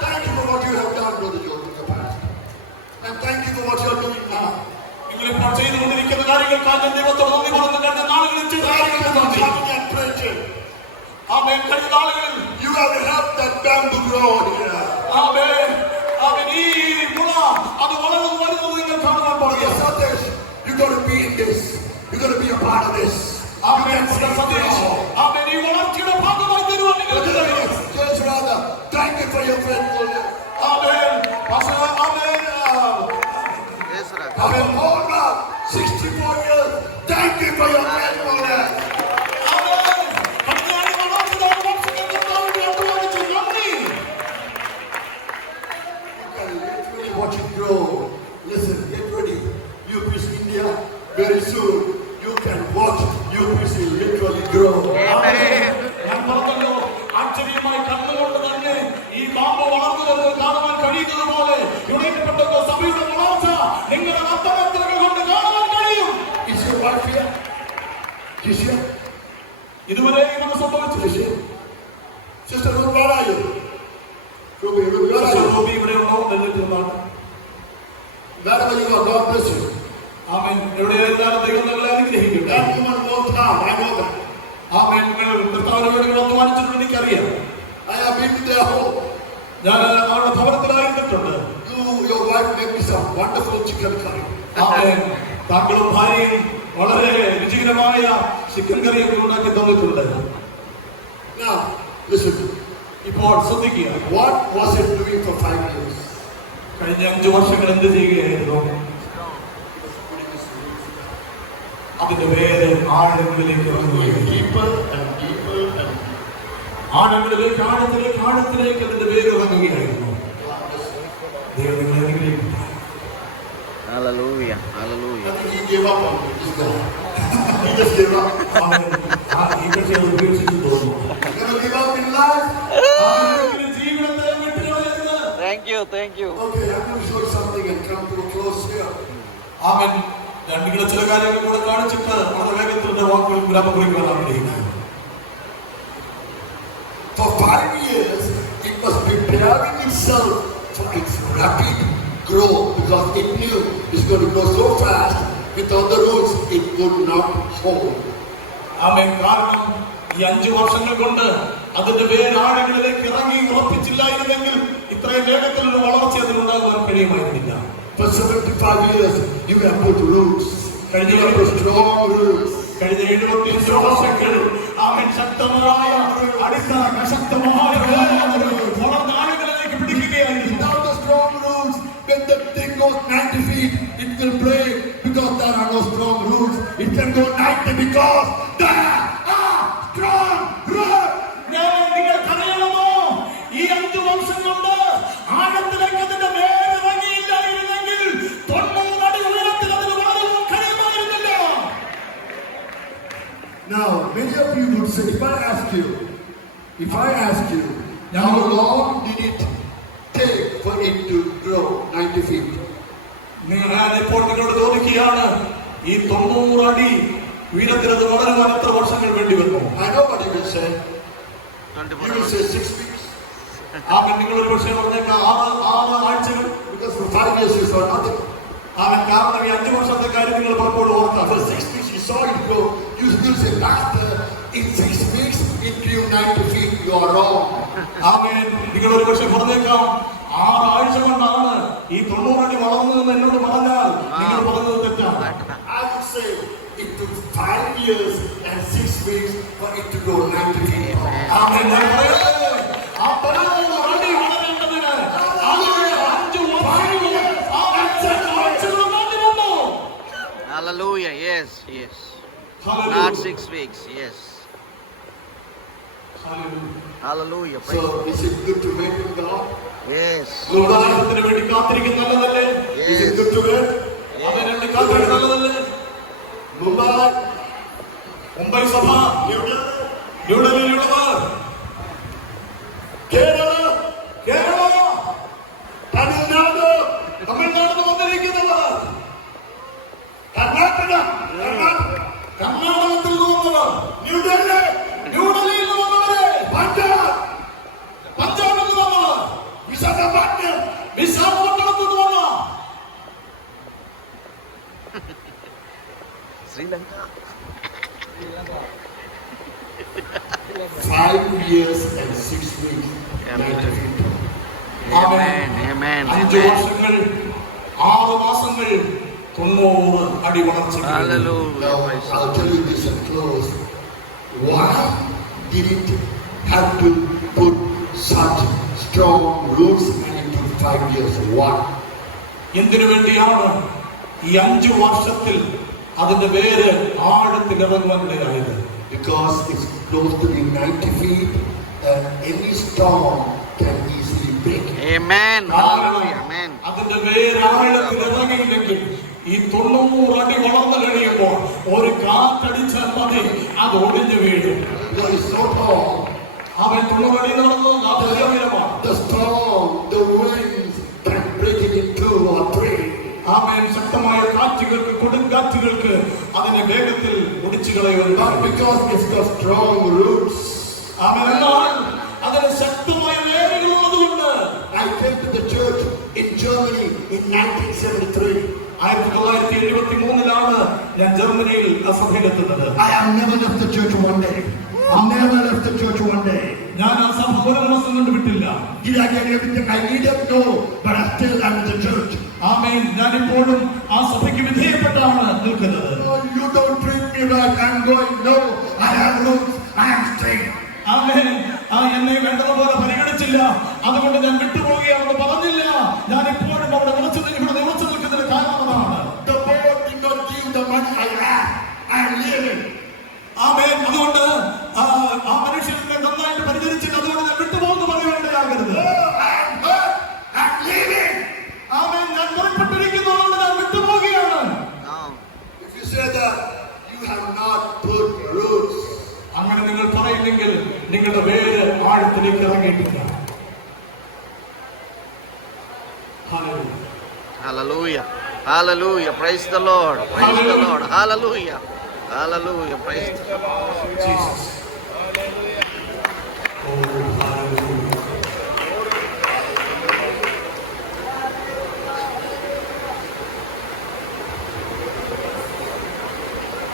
Thank you for what you have done, Brother Joe, in the past. And thank you for what you are doing now. നിങ്ങൾ ഇപ്പോൾ ചെയ്തുകൊണ്ടിരിക്കുന്ന കാര്യങ്ങൾക്കായി ഞാൻ ദൈവത്തോട് നന്ദി പറയുന്നു. കഴിഞ്ഞ നാളുകളിൽ ചെയ്ത കാര്യങ്ങൾക്ക് നന്ദി. ആമേൻ. കഴിഞ്ഞ നാളുകളിൽ You have helped that bamboo grow here. ആമേൻ. ആമേൻ. ഈ മുള അത് വളർന്നു വരുന്നത് നിങ്ങൾ കാണാൻ പോകുക. Satish, you're going to be in this. You're going to be a part of this. ആമേൻ. സതീഷ്, ആമേൻ. ഈ വളർച്ചയുടെ ഭാഗമായി തരുവാൻ നിങ്ങൾക്ക് കഴിയും. Yes, brother. Thank you for your faithfulness. Amen. Amen. Yes, sir. Amen. More now, 64 years. Thank you for your faithfulness. ആമേൻ. കർത്താവേ, വളർച്ചയുടെ വർഷങ്ങൾ കർത്താവിനെ അധ്വാനിച്ചു. നന്ദി. You can literally watch it grow. Listen, get ready. UPC India, very soon you can watch UPC literally grow. ഞാൻ പറഞ്ഞല്ലോ, ആശ്ചര്യമായി കണ്ണുകൊണ്ട് തന്നെ ഈ പാമ്പ് വളർന്നു വരുന്നത് കാണുവാൻ കഴിയുന്നത് പോലെ യുണൈറ്റഡ് പെന്തക്കോസ്ത് സഭയുടെ വളർച്ച നിങ്ങളുടെ അത്തരത്തിലുകൾ കൊണ്ട് കാണുവാൻ കഴിയും. Is your wife here? Is she here? ഇതുവരെയും അത് സംഭവിച്ചു. Is she here? Sister Ruth, where are you? Ruby, where are you? Ruby ഇവിടെ ഉണ്ടോ? എന്നിട്ടുള്ളതാണ്. Wherever you are, God bless you. ആമേൻ. എവിടെയെല്ലാം ദൈവം നിങ്ങളെ അനുഗ്രഹിക്കട്ടെ. That woman worked hard, I know that. ആമേൻ. നിങ്ങൾ കർത്താവിന് വേണ്ടി നിങ്ങൾ അധ്വാനിച്ചിട്ടുണ്ട്, എനിക്കറിയാം. I have been to their home. ഞാൻ അവരുടെ ഭവനത്തിലായിരുന്നിട്ടുണ്ട്. Your wife made me some wonderful chicken curry. ആമേൻ. താങ്കളും ഭാര്യയും വളരെ രുചികരമായ ചിക്കൻ കറിയൊക്കെ ഉണ്ടാക്കി തന്നിട്ടുണ്ട്. Now, listen. ഇപ്പോൾ ശ്രദ്ധിക്കുക. What was it doing for 5 years? കഴിഞ്ഞ 5 വർഷങ്ങൾ എന്ത് ചെയ്യുകയായിരുന്നു? അതിന്റെ വേര് ആഴങ്ങളിലേക്ക് ഇറങ്ങുകയായിരുന്നു. Deeper and deeper and ആഴങ്ങളിലേക്ക് ആഴത്തിലേക്ക് അതിന്റെ വേര് ഇറങ്ങുകയായിരുന്നു. ദൈവം നിങ്ങളെ അനുഗ്രഹിക്കട്ടെ. Hallelujah. Hallelujah. I think he gave up on me. This guy. He just gave up. ആമേൻ. ഈ പക്ഷേ അത് ഉപേക്ഷിച്ചു തോന്നുന്നു. You're going to give up in life? ആമേൻ. ജീവിതത്തെ വിട്ടുകളയരുത്. Thank you. Thank you. Okay, I'm going to show you something and come to a close here. ആമേൻ. രണ്ടുകളെ ചില കാര്യങ്ങൾ കൂടെ കാണിച്ചിട്ട് വളരെ വേഗത്തിൽ വാക്കുകൾ വിരാമം കുറിക്കുവാൻ ആഗ്രഹിക്കുന്നു. For 5 years, it was preparing itself for its rapid growth because it knew it's going to grow so fast without the roots it could not hold. ആമേൻ. കാരണം ഈ 5 വർഷങ്ങൾ കൊണ്ട് അതിന്റെ വേരാഴങ്ങളിലേക്ക് ഇറങ്ങി ഉറപ്പിച്ചില്ലായിരുന്നെങ്കിൽ ഇത്രയും വേഗത്തിലൊരു വളർച്ച അതിനുണ്ടാകുവാൻ കഴിയുമായിരുന്നില്ല. For 75 years, you have put roots. You have put strong roots. കഴിഞ്ഞ 75 വർഷങ്ങൾ ആമേൻ ശക്തമായ അടിസ്ഥാന ശക്തമായ വളർന്നാളുകളിലേക്ക് പിടിക്കുകയായിരുന്നു. Without the strong roots, when the thing goes 90 feet, it will break because there are no strong roots. It can go 90 because there are strong roots. നിങ്ങൾ കരയണമോ? ഈ 5 വർഷം കൊണ്ട് ആഴത്തിലേക്ക് അതിന്റെ വേരിറങ്ങിയില്ലായിരുന്നെങ്കിൽ 90 അടി ഉയരത്തിൽ അതിന് വളരാൻ കഴിയുമായിരുന്നില്ല. Now, many of you would say, if I ask you, how long did it take for it to grow 90 feet? ഞാൻ ഇപ്പോൾ നിങ്ങളോട് ചോദിക്കുകയാണ്, ഈ 90 അടി ഉയരത്തിൽ അത് വളരുവാൻ എത്ര വർഷങ്ങൾ വേണ്ടി വന്നു? I know what you will say. You 24 will say 6 weeks. ആമൻ. നിങ്ങൾ ഒരു പക്ഷേ പറഞ്ഞേക്കാം 6 ആഴ്ചകൾ. Because for 5 years you saw nothing. ആമൻ. കാരണം ഈ 5 വർഷത്തെ കാര്യം നിങ്ങൾ പലപ്പോഴും ഓർക്കാം. For 6 weeks you saw it grow. You still say, Pastor, in 6 weeks it grew 90 feet. You are wrong. ആമേൻ. നിങ്ങൾ ഒരു പക്ഷേ പറഞ്ഞേക്കാം 6 ആഴ്ച കൊണ്ടാണ് ഈ 90 അടി വളർന്നതെന്ന് എന്നോട് പറഞ്ഞാൽ നിങ്ങൾ പറഞ്ഞത് തെറ്റാണ്. I would say it took 5 years and 6 weeks for it to grow 90 feet. ആമേൻ. ഞാൻ പറയട്ടെ, ആ 90 അടി വളരേണ്ടതിന് 5 വർഷങ്ങൾ ആമേൻ ആഴ്ചകൾ വേണ്ടി വന്നു. Hallelujah. Yes. Yes. Hallelujah. Not 6 weeks. Yes. Hallelujah. Hallelujah. So is it good to wait on God? Yes. ഗുണദാനത്തിന് വേണ്ടി കാത്തിരിക്കുന്ന നല്ലതല്ലേ? Is it good to wait? അതിന് വേണ്ടി കാത്തിരിക്കുന്ന നല്ലതല്ലേ? Mumbai, മുംബൈ സഭ, New Delhi, ന്യൂഡൽഹിയിലുള്ളവർ, Kerala, Kerala, Tamil Nadu, തമിഴ്നാട്ടിൽ വന്നിരിക്കുന്നവർ, Karnataka, കർണാടകത്തിൽ നിന്ന് വന്നവർ, New Delhi, ന്യൂഡൽഹിയിൽ നിന്ന് വന്നവരെ, Punjab, പഞ്ചാബിൽ നിന്ന് വന്നവർ, Visakhapatnam, വിശാഖപട്ടണത്തിൽ നിന്ന് വന്ന Sri Lanka. 5 years and 6 weeks. 90 feet tall. Amen. Amen. 5 വർഷങ്ങൾ 6 മാസങ്ങൾ 90 അടി വളർച്ച. Hallelujah. Now, Praise I'll tell you this and close. Why did it have to put such strong roots and it took 5 years? Why? എന്തിനു വേണ്ടിയാണ് ഈ 5 വർഷത്തിൽ അതിന്റെ വേര് ആഴത്തിൽ ഇറങ്ങുവാനിടയായത്? Because it's close to be 90 feet and any storm can easily break it. Amen. Hallelujah. Amen. അതിന്റെ വേര് ആഴത്തിൽ ഇറങ്ങിയില്ലെങ്കിൽ ഈ 90 അടി വളർന്നു കഴിയുമ്പോൾ ഒരു കാറ്റടിച്ചാൽ മതി അത് ഒടിഞ്ഞു വീഴും. Because it's so tall. അവൻ 90 അടി നടന്നു അത് ഉയരമാണ്. The storm, the winds can break it in 2 or 3. അവൻ ശക്തമായ കാറ്റുകൾക്ക് കൊടുങ്കാറ്റുകൾക്ക് അതിനെ വേഗത്തിൽ ഒടിച്ചു കളയുവാൻ. Not because it's got strong roots. അവൻ എന്നാൽ അതിന് ശക്തമായ വേരുകളുള്ളതുകൊണ്ട്. I came to the church in Germany in 1973. 1973 ഞാൻ ജർമ്മനിയിൽ സഭയിലെത്തുന്നത്. I have never left the church one day. I've never left the church one day. ഞാൻ ആ സഭ ഒരു ദിവസം കൊണ്ട് വിട്ടില്ല. Did I get everything I needed? No, but I still am in the church. ആമേൻ. ഞാൻ ഇപ്പോഴും ആ സഭയ്ക്ക് വിധേയപ്പെട്ടാണ് നിൽക്കുന്നത്. No, you don't treat me right. I'm going. No, I have roots. I am straight. ആമേൻ. എന്നെ വേണ്ടതുപോലെ പരിഗണിച്ചില്ല, അതുകൊണ്ട് ഞാൻ വിട്ടുപോവുകയാണെന്ന് പറഞ്ഞില്ല. ഞാൻ ഇപ്പോഴും അവിടെ ഉറച്ചു നിൽക്കുന്നതിന് കാരണം അതാണ്. The board did not give the money I have. I'm leaving. ആമേൻ. അതുകൊണ്ട് ആ മനുഷ്യനെ നന്നായിട്ട് പരിചരിച്ചിട്ട് അതുകൊണ്ട് ഞാൻ വിട്ടുപോകുന്നു പറയുവാനിടയാകരുത്. I'm hurt. I'm leaving. ആമേൻ. ഞാൻ പുറപ്പെട്ടിരിക്കുന്നതുകൊണ്ട് ഞാൻ വിട്ടുപോവുകയാണ്. If you say that, you have not put roots. അങ്ങനെ നിങ്ങൾ പറയില്ലെങ്കിൽ നിങ്ങളുടെ വേര് ആഴത്തിലേക്ക് ഇറങ്ങിയിട്ടില്ല. Hallelujah. Hallelujah. Praise the Lord. Praise the Lord. Hallelujah. Hallelujah. Praise the Lord. Jesus.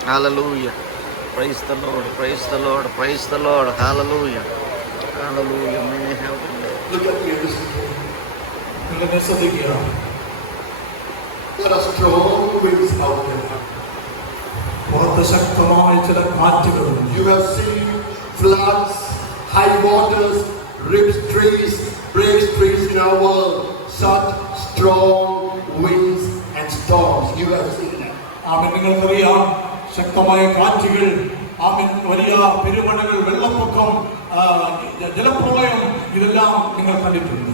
Hallelujah. Praise the Lord. Praise the Lord. Praise the Lord. Hallelujah. Hallelujah. May I have Look at me. Listen to me. നിങ്ങളെ ശ്രദ്ധിക്കുക. There are strong winds out there. പുറത്ത് ശക്തമായ ചില കാറ്റുകളുണ്ട്. You have seen floods, high waters, rips trees, breaks trees in our world. Such strong winds and storms. You have seen that. ആമേൻ. നിങ്ങൾക്കറിയാം ശക്തമായ കാറ്റുകൾ, ആമേൻ, വലിയ പെരുമഴകൾ, വെള്ളപ്പൊക്കം, ജലപ്രളയം, ഇതെല്ലാം നിങ്ങൾ കണ്ടിട്ടുണ്ട്.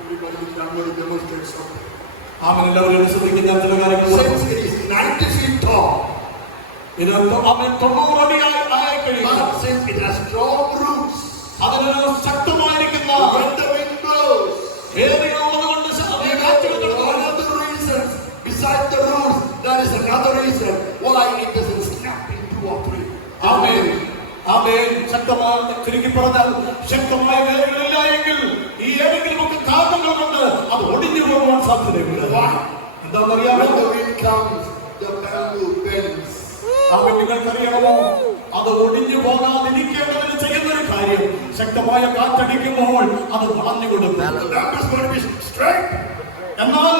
Everybody, I'm going to demonstrate something. ആമേൻ. എല്ലാവരും ശ്രദ്ധിക്കുന്ന ചില കാര്യങ്ങൾ. Since it is 90 feet tall, ഇത് ആമേൻ 90 അടിയായി കഴിയുന്നു. but since it has strong roots, അതിന് ശക്തമായിരിക്കുന്ന when the wind blows, വേരുകളുള്ളത് കൊണ്ട് കാറ്റുകൾ one of the reasons, besides the roots, there is another reason why it doesn't snap in 2 or 3. ആമേൻ. ആമേൻ. ശക്തമായ, ചുരുക്കി പറഞ്ഞാൽ ശക്തമായ വേരുകളില്ല എങ്കിൽ ഈ ഏതെങ്കിലും ഒക്കെ കാരണങ്ങൾ കൊണ്ട് അത് ഒടിഞ്ഞു പോകുവാൻ സാധ്യതയുണ്ട്. എന്താണെന്നറിയാമോ? When the wind comes, the bamboo bends. ആമേൻ. നിങ്ങൾക്കറിയാമോ, അത് ഒടിഞ്ഞു പോകാതിരിക്കേണ്ടതിന് ചെയ്യുന്ന ഒരു കാര്യം, ശക്തമായ കാറ്റടിക്കുമ്പോൾ അത് വളഞ്ഞു കൊടുക്കും. The bamboo is going to be straight. എന്നാൽ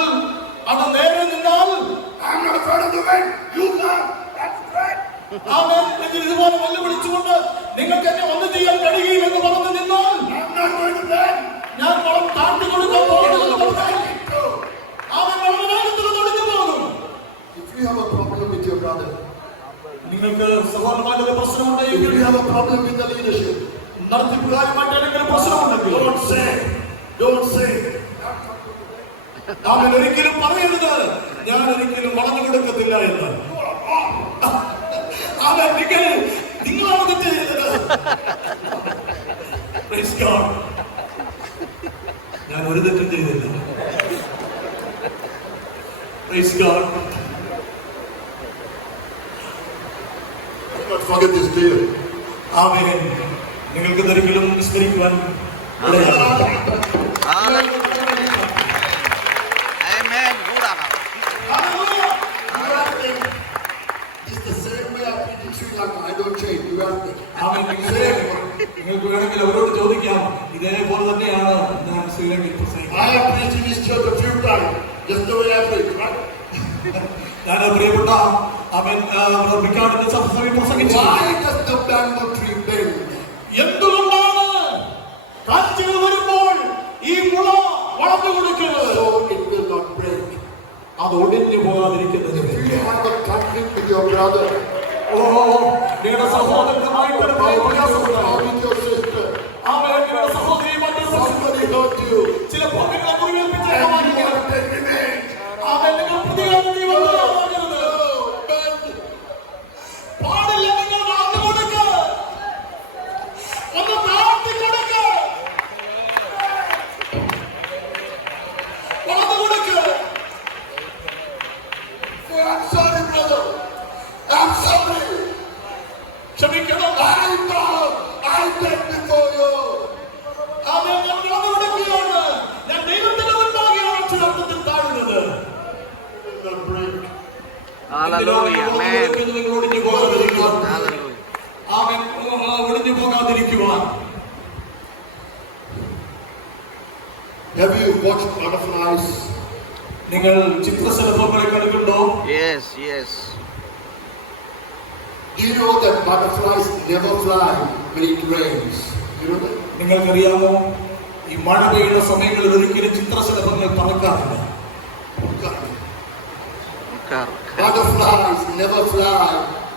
അത് നേരെ നിന്നാൽ I'm not afraid of the wind. You come. That's straight. ആമേൻ. ഇതുപോലെ വെല്ലുവിളിച്ചുകൊണ്ട് നിങ്ങൾക്ക് എന്നെ ഒന്നും ചെയ്യാൻ കഴിയില്ലെന്ന് പറഞ്ഞു നിന്നാൽ I'm not going to bend. ഞാൻ വളം താഴ്ത്തി കൊടുക്കാൻ പോകുന്നത് Go. അവൻ വളരെ വേഗത്തിൽ ഒടിഞ്ഞു പോകും. If you have a problem with your brother, നിങ്ങൾക്ക് സഹോദരന്മാരുടെ if പ്രശ്നമുണ്ടെങ്കിൽ, you have a problem with the leadership, നടത്തിപ്പുകാരുമായിട്ട് എന്തെങ്കിലും പ്രശ്നമുണ്ടെങ്കിൽ don't say. അവൻ ഒരിക്കലും പറയരുത് ഞാൻ ഒരിക്കലും വളഞ്ഞു കൊടുക്കത്തില്ല എന്ന്. അവൻ നിങ്ങളാണ് തെറ്റ് ചെയ്തത്. Praise God. ഞാൻ ഒരു തെറ്റും ചെയ്തില്ല. Praise God. Do not forget this deal. ആമേൻ. നിങ്ങൾക്ക് ഒരിക്കലും വിസ്മരിക്കുവാൻ ഇടയാകരുത്. Hallelujah. Amen. Hallelujah. It's the same നിങ്ങൾക്ക് വേണമെങ്കിൽ അവരോട് ചോദിക്കാം, ഇതേപോലെ തന്നെയാണ് ഞാൻ ശ്രീലങ്കയിൽ പ്രസംഗിക്കുന്നത്. I have preached in this church a few times, just the way I preach, right? ഞാൻ പ്രിയപ്പെട്ട സഭയിൽ പ്രസംഗിച്ചു. Why does the bamboo tree bend? എന്തുകൊണ്ടാണ് കാറ്റുകൾ വരുമ്പോൾ ഈ മുള വളർന്നു കൊടുക്കുന്നത്? So it will not break. അത് ഒടിഞ്ഞു പോകാതിരിക്കുന്നത്. If you have a conflict with your brother, നിങ്ങളുടെ സഹോദരനുമായിട്ട് ഒരു പ്രയാസമുണ്ടാകും. with your sister, നിങ്ങളുടെ സഹോദരിയുമായിട്ട് somebody hurt you, ചിലപ്പോൾ നിങ്ങളെ and you മുറിവേൽപ്പിച്ചേക്കാം. want to take revenge. നിങ്ങൾ പ്രതികാരം ചെയ്യുന്നത് പാടില്ല. നിങ്ങൾ വാങ്ങി കൊടുക്ക, ഒന്ന് താഴ്ത്തി കൊടുക്ക, വാങ്ങി കൊടുക്ക. I'm sorry, brother. I'm sorry. ക്ഷമിക്കണം. I know. I beg before you. ഞാൻ ദൈവത്തിന്റെ മുൻപാകെയാണ് അക്ഷരാർത്ഥത്തിൽ താഴുന്നത്. Hallelujah. Amen. നിങ്ങൾ ഒടിഞ്ഞു പോകാതിരിക്കുക. Hallelujah. അവൻ ഒടിഞ്ഞു പോകാതിരിക്കുവാൻ. Have you watched butterflies? നിങ്ങൾ ചിത്രശലഭങ്ങളെ കണ്ടിട്ടുണ്ടോ? Yes, yes. Do you know that butterflies never fly when it rains? You know that? നിങ്ങൾക്കറിയാമോ, ഈ മഴ പെയ്യുന്ന സമയങ്ങളിൽ ഒരിക്കലും ചിത്രശലഭങ്ങൾ പറക്കാറില്ല. Butterflies never fly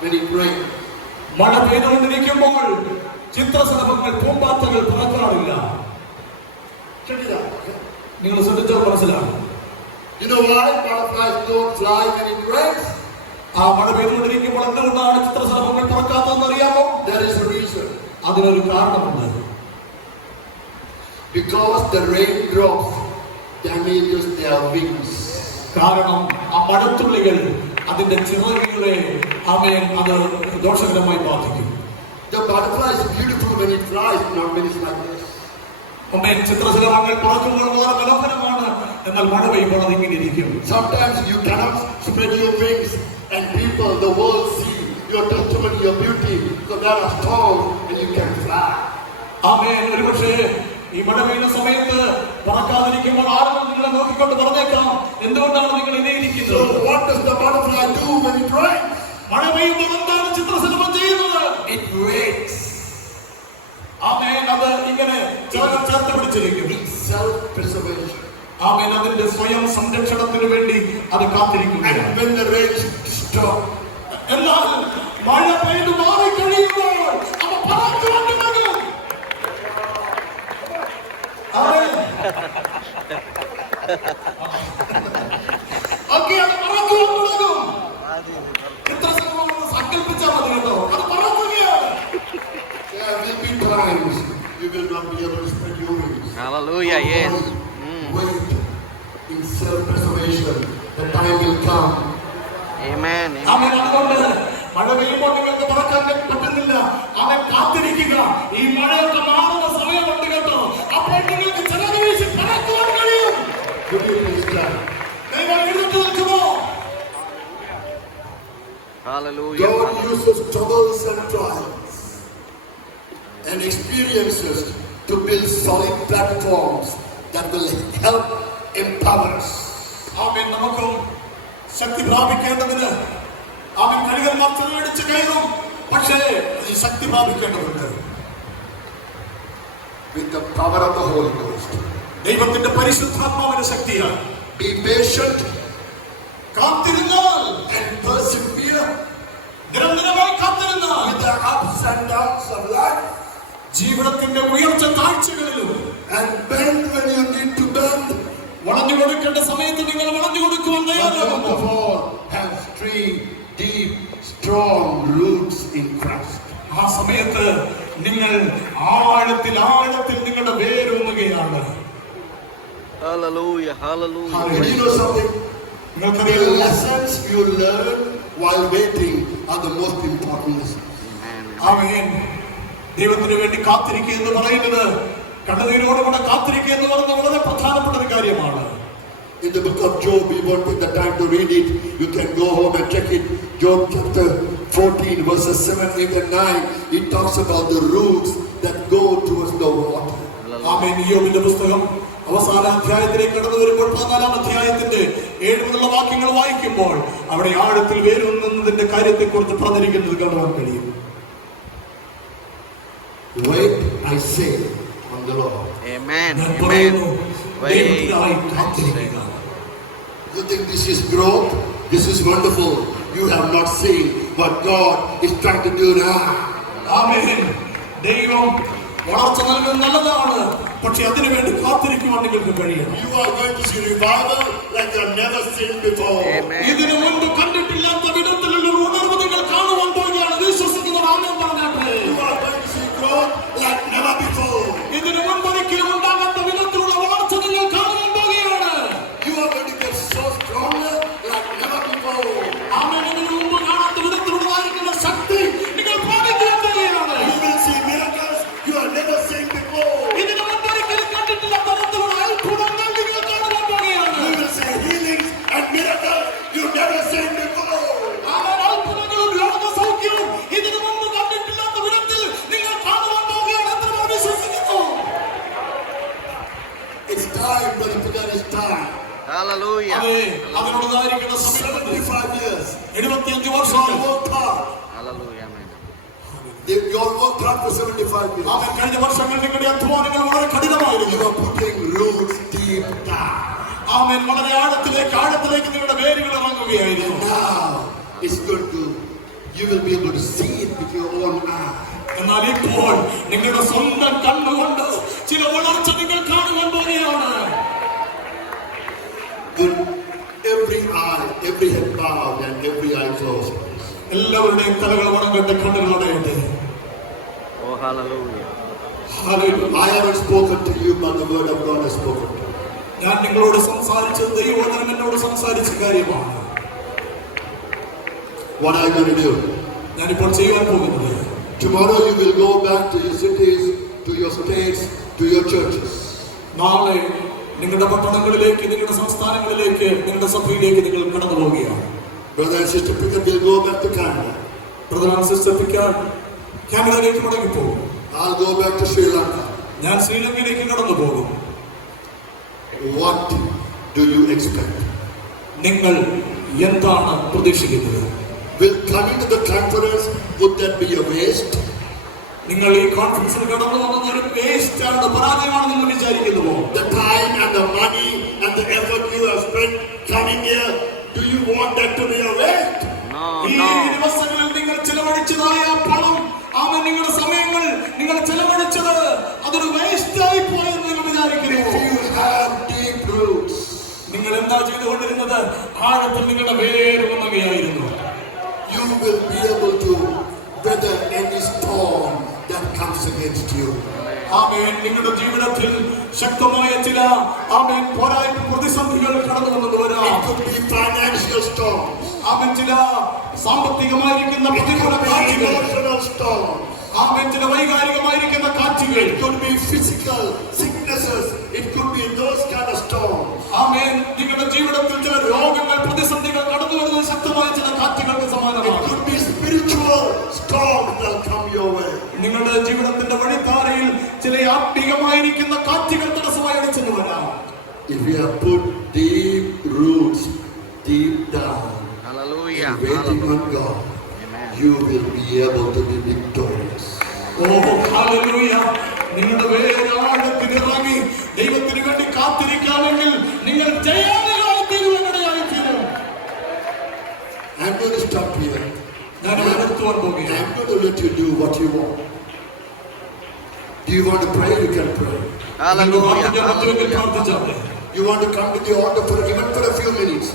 when it rains. മഴ പെയ്തുകൊണ്ടിരിക്കുമ്പോൾ ചിത്രശലഭങ്ങൾ പൂമ്പാറ്റകൾ പറക്കാറില്ല. Check it out. Okay? നിങ്ങൾ ശ്രദ്ധിച്ചാൽ മനസ്സിലാവും. You know why butterflies don't fly when it rains? ആ മഴ പെയ്തുകൊണ്ടിരിക്കുമ്പോൾ എന്തുകൊണ്ടാണ് ചിത്രശലഭങ്ങൾ പറക്കാത്തതെന്ന് അറിയാമോ? There is a reason. അതിനൊരു കാരണമുണ്ട്. Because the raindrops damages their wings. കാരണം ആ മഴത്തുള്ളികൾ അതിന്റെ ചിറകുകളെ അത് ദോഷകരമായി ബാധിക്കും. The butterfly is beautiful when it flies, not when it's like this. ചിത്രശലഭങ്ങൾ പറക്കുമ്പോൾ വളരെ മനോഹരമാണ്, എന്നാൽ മഴ പെയ്യുമ്പോൾ അതിങ്ങനെ ഇരിക്കും. Sometimes you cannot spread your wings and people, the world see your testimony, your beauty, so there are storms and you can fly. ഒരുപക്ഷേ ഈ മഴ പെയ്യുന്ന സമയത്ത് പറക്കാതിരിക്കുമ്പോൾ ആരും നിങ്ങളെ നോക്കിക്കൊണ്ട് പറഞ്ഞേക്കാം, എന്തുകൊണ്ടാണ് നിങ്ങൾ ഇതേ ഇരിക്കുന്നത്? So what does the butterfly do when it rains? മഴ പെയ്യുമ്പോൾ എന്താണ് ചിത്രശലഭം ചെയ്യുന്നത്? It waits. അത് ഇങ്ങനെ ചേർത്ത് പിടിച്ചിരിക്കും. It's self-preservation. അതിന്റെ സ്വയം സംരക്ഷണത്തിന് വേണ്ടി അത് കാത്തിരിക്കും. And when the rain stops, എന്നാൽ മഴ പെയ്തു മാറിക്കഴിയുമ്പോൾ അവ പറക്കുവാൻ തുടങ്ങും. അത് പറക്കുവാൻ തുടങ്ങും. ചിത്രശലഭം സങ്കല്പിച്ചാൽ മതി കേട്ടോ, അത് പറക്കുകയാണ്. there will be times you will not be able to spread your wings. Hallelujah. Yes. Wait in self-preservation. The time will come. Amen. അതുകൊണ്ട് മഴ പെയ്യുമ്പോൾ നിങ്ങൾക്ക് പറക്കാൻ പറ്റുന്നില്ല. അവൻ കാത്തിരിക്കുക. ഈ മഴയൊക്കെ മാറുന്ന സമയമുണ്ട് കേട്ടോ, അപ്പോൾ നിങ്ങൾക്ക് ചിറക് വീശി പറക്കുവാൻ കഴിയും. നിങ്ങൾ എഴുന്നേറ്റ് നിൽക്കുമോ? Hallelujah. God uses troubles and trials and experiences to build solid platforms that will help empower us. നമുക്കും ശക്തി പ്രാപിക്കേണ്ടതിന് കഴുകന്മാർ ചെറുകടിച്ച് കയറും, പക്ഷേ ഈ ശക്തി പ്രാപിക്കേണ്ടതുണ്ട് with the power of the Holy Ghost. ദൈവത്തിന്റെ പരിശുദ്ധാത്മാവിന്റെ ശക്തിയാണ്. Be patient കാത്തിരുന്നാൽ and persevere നിരന്തരമായി കാത്തിരുന്നാൽ with the ups and downs of life, ജീവിതത്തിന്റെ ഉയർച്ച താഴ്ചകളിലും and bend when you need to bend. വളഞ്ഞു കൊടുക്കേണ്ട സമയത്ത് നിങ്ങൾ വളഞ്ഞു കൊടുക്കുവാൻ തയ്യാറാകും. But above all, have deep, strong roots in Christ. ആ സമയത്ത് നിങ്ങൾ ആഴത്തിൽ നിങ്ങളുടെ വേരൂന്നുകയാണ്. Hallelujah. Hallelujah. Do you know something? The lessons you learn while waiting are the most important lessons. ആമേൻ. ദൈവത്തിന് വേണ്ടി കാത്തിരിക്കുക എന്ന് പറയുന്നത്, കണ്ണുനീരോടുകൂടെ കാത്തിരിക്കുക എന്ന് പറയുന്നത് വളരെ പ്രധാനപ്പെട്ട ഒരു കാര്യമാണ്. In the book of Job, we won't take the time to read it. You can go home and check it. Job chapter 14 verses 7, 8 and 9, it talks about the roots that go towards the water. ആമേൻ. യോബിന്റെ പുസ്തകം അവസാന അധ്യായത്തിലേക്ക് കടന്നു വരുമ്പോൾ 14-ാം അധ്യായത്തിന്റെ 7 വാക്യങ്ങൾ വായിക്കുമ്പോൾ അവിടെ ആഴത്തിൽ വേരൂന്നുന്നതിന്റെ കാര്യത്തെ കുറിച്ച് പറഞ്ഞിരിക്കുന്നത് കാണുവാൻ കഴിയും. Wait, I say, on the Lord. Amen. Amen. Wait. You think this is growth? This is wonderful. You have not seen what God is trying to do now. ആമേൻ. ദൈവം വളർച്ച നൽകുന്നത് നല്ലതാണ്, പക്ഷെ അതിനുവേണ്ടി കാത്തിരിക്കുവാൻ നിങ്ങൾക്ക് കഴിയണം. You are going to see revival like you have never seen before. ഇതിനു മുൻപ് കണ്ടിട്ടില്ലാത്ത വിധത്തിലുള്ള ഒരു ഉണർവ് നിങ്ങൾ കാണുവാൻ പോകുകയാണ്. വിശ്വസിക്കുന്നവർ ആമേൻ പറഞ്ഞാട്ടെ. You are going to see growth like never before. ഇതിനു മുൻപ് ഒരിക്കലും ഉണ്ടാകാത്ത വിധത്തിലുള്ള വളർച്ച നിങ്ങൾ കാണുവാൻ പോകുകയാണ്. You are going to get so stronger like never before. ആമേൻ. ഇതിനു മുൻപ് കാണാത്ത വിധത്തിലുള്ളതായിരിക്കുന്ന ശക്തി നിങ്ങൾ പ്രാപിക്കുവാൻ പോകുകയാണ്. You will see miracles you have never seen before. ഇതിനു മുൻപ് ഒരിക്കലും കണ്ടിട്ടില്ലാത്ത തരത്തിലുള്ള അത്ഭുതങ്ങൾ നിങ്ങൾ കാണുവാൻ പോകുകയാണ്. You will see healings and miracles you have never seen before. ആമേൻ. അത്ഭുതങ്ങളും രോഗസൗഖ്യവും ഇതിനു മുൻപ് കണ്ടിട്ടില്ലാത്ത വിധത്തിൽ നിങ്ങൾ കാണുവാൻ പോകുകയാണ്. എത്ര വിശ്വസിക്കുന്നു? It's time, brother, because it's time. Hallelujah. അതിനുള്ളതായിരിക്കുന്ന സമയം 75 years. 75 വർഷം You worked hard. Hallelujah. Amen. You all worked hard for 75 years. അവൻ കഴിഞ്ഞ വർഷങ്ങൾ നിങ്ങളുടെ അധ്വാനങ്ങൾ വളരെ കഠിനമായിരുന്നു. You are putting roots deep down. അവൻ വളരെ ആഴത്തിലേക്ക് നിങ്ങളുടെ വേരുകൾ ഇറങ്ങുകയായിരുന്നു. Now it's going to, you will be able to see it with your own eyes. എന്നാൽ ഇപ്പോൾ നിങ്ങളുടെ സ്വന്തം കണ്ണുകൊണ്ട് ചില വളർച്ച നിങ്ങൾ കാണുവാൻ പോകുകയാണ്. Every eye, every head bowed and every eye closed. എല്ലാവരുടെയും തലകൾ വണങ്ങട്ടെ, കണ്ണുകൾ അടയട്ടെ. Oh, hallelujah. Hallelujah. I haven't spoken to you, but the word of God has spoken to you. ഞാൻ നിങ്ങളോട് സംസാരിച്ചത് ദൈവവചനം എന്നോട് സംസാരിച്ച കാര്യമാണ്. What are you going to do? ഞാനിപ്പോൾ ചെയ്യാൻ പോകുന്നത്, Tomorrow you will go back to your cities, to your states, to your churches. നാളെ നിങ്ങളുടെ പട്ടണങ്ങളിലേക്ക്, നിങ്ങളുടെ സംസ്ഥാനങ്ങളിലേക്ക്, നിങ്ങളുടെ സഭയിലേക്ക് നിങ്ങൾ കടന്നു പോവുകയാണ്. Brother and sister Pickard will go back to Canada. Brother and sister Picard കാനഡയിലേക്ക് മടങ്ങി പോകും. I'll go back to Sri Lanka. ഞാൻ ശ്രീലങ്കയിലേക്ക് കടന്നു പോകും. What do you expect? നിങ്ങൾ എന്താണ് പ്രതീക്ഷിക്കുന്നത്? Will coming to the conference, would that be a waste? നിങ്ങൾ ഈ കോൺഫറൻസിൽ കടന്നു വന്നത് ഒരു വേസ്റ്റ് ആണ്, പരാജയമാണെന്ന് നിങ്ങൾ വിചാരിക്കുന്നുവോ? The time and the money and the effort you have spent coming here, do you want that to be a waste? ഈ ദിവസങ്ങളിൽ നിങ്ങൾ ചെലവഴിച്ചതായ പണം, ആമേൻ, നിങ്ങളുടെ സമയങ്ങൾ നിങ്ങൾ ചെലവഴിച്ചത് അതൊരു വേസ്റ്റ് ആയി പോയെന്ന് നിങ്ങൾ വിചാരിക്കുന്നു? If you have deep roots, നിങ്ങൾ എന്താ ചെയ്തുകൊണ്ടിരുന്നത്? ആഴത്തിൽ നിങ്ങളുടെ വേര് വന്നുകയായിരുന്നു. you will be able to weather any storm that comes against you. ആമേൻ. നിങ്ങളുടെ ജീവിതത്തിൽ ശക്തമായ ചില ആമേൻ പ്രതിസന്ധികൾ കടന്നു വന്നത് വരാം. It could be financial storms. ആമേൻ. ചില സാമ്പത്തികമായിരിക്കുന്ന പ്രതികൂല കാറ്റുകൾ, Emotional storms. ആമേൻ. ചില വൈകാരികമായിരിക്കുന്ന കാറ്റുകൾ, It could be physical sicknesses. It could be those kind of storms. ആമേൻ. നിങ്ങളുടെ ജീവിതത്തിൽ ചില രോഗങ്ങൾ, പ്രതിസന്ധികൾ കടന്നു വരുന്ന ശക്തമായ ചില കാറ്റുകൾക്ക് It സമാനമാണ്. could be spiritual storms that will come your way. നിങ്ങളുടെ ജീവിതത്തിന്റെ വഴിത്താരയിൽ ചില ആത്മീകമായിരിക്കുന്ന കാറ്റുകൾ തടസ്സമായി അടിച്ചെന്ന് വരാം. If you have put deep roots deep down, Hallelujah. waiting on God, Amen. you will be able to be victorious. Oh hallelujah. നിങ്ങളുടെ വേരാഴത്തിൽ ഇറങ്ങി ദൈവത്തിന് വേണ്ടി കാത്തിരിക്കാമെങ്കിൽ നിങ്ങൾ ജയാളികളായി തീരുവാനിടയായിത്തീരും. I'm going to stop here. ഞാൻ ഇവിടെ നിർത്തുവാൻ പോകുകയാണ്. I'm going to let you do what you want. Do you want to pray? You can pray. Hallelujah. മറ്റൊരു Hallelujah. പ്രാർത്ഥിച്ചാട്ടെ. You want to come to the altar for even for a few minutes.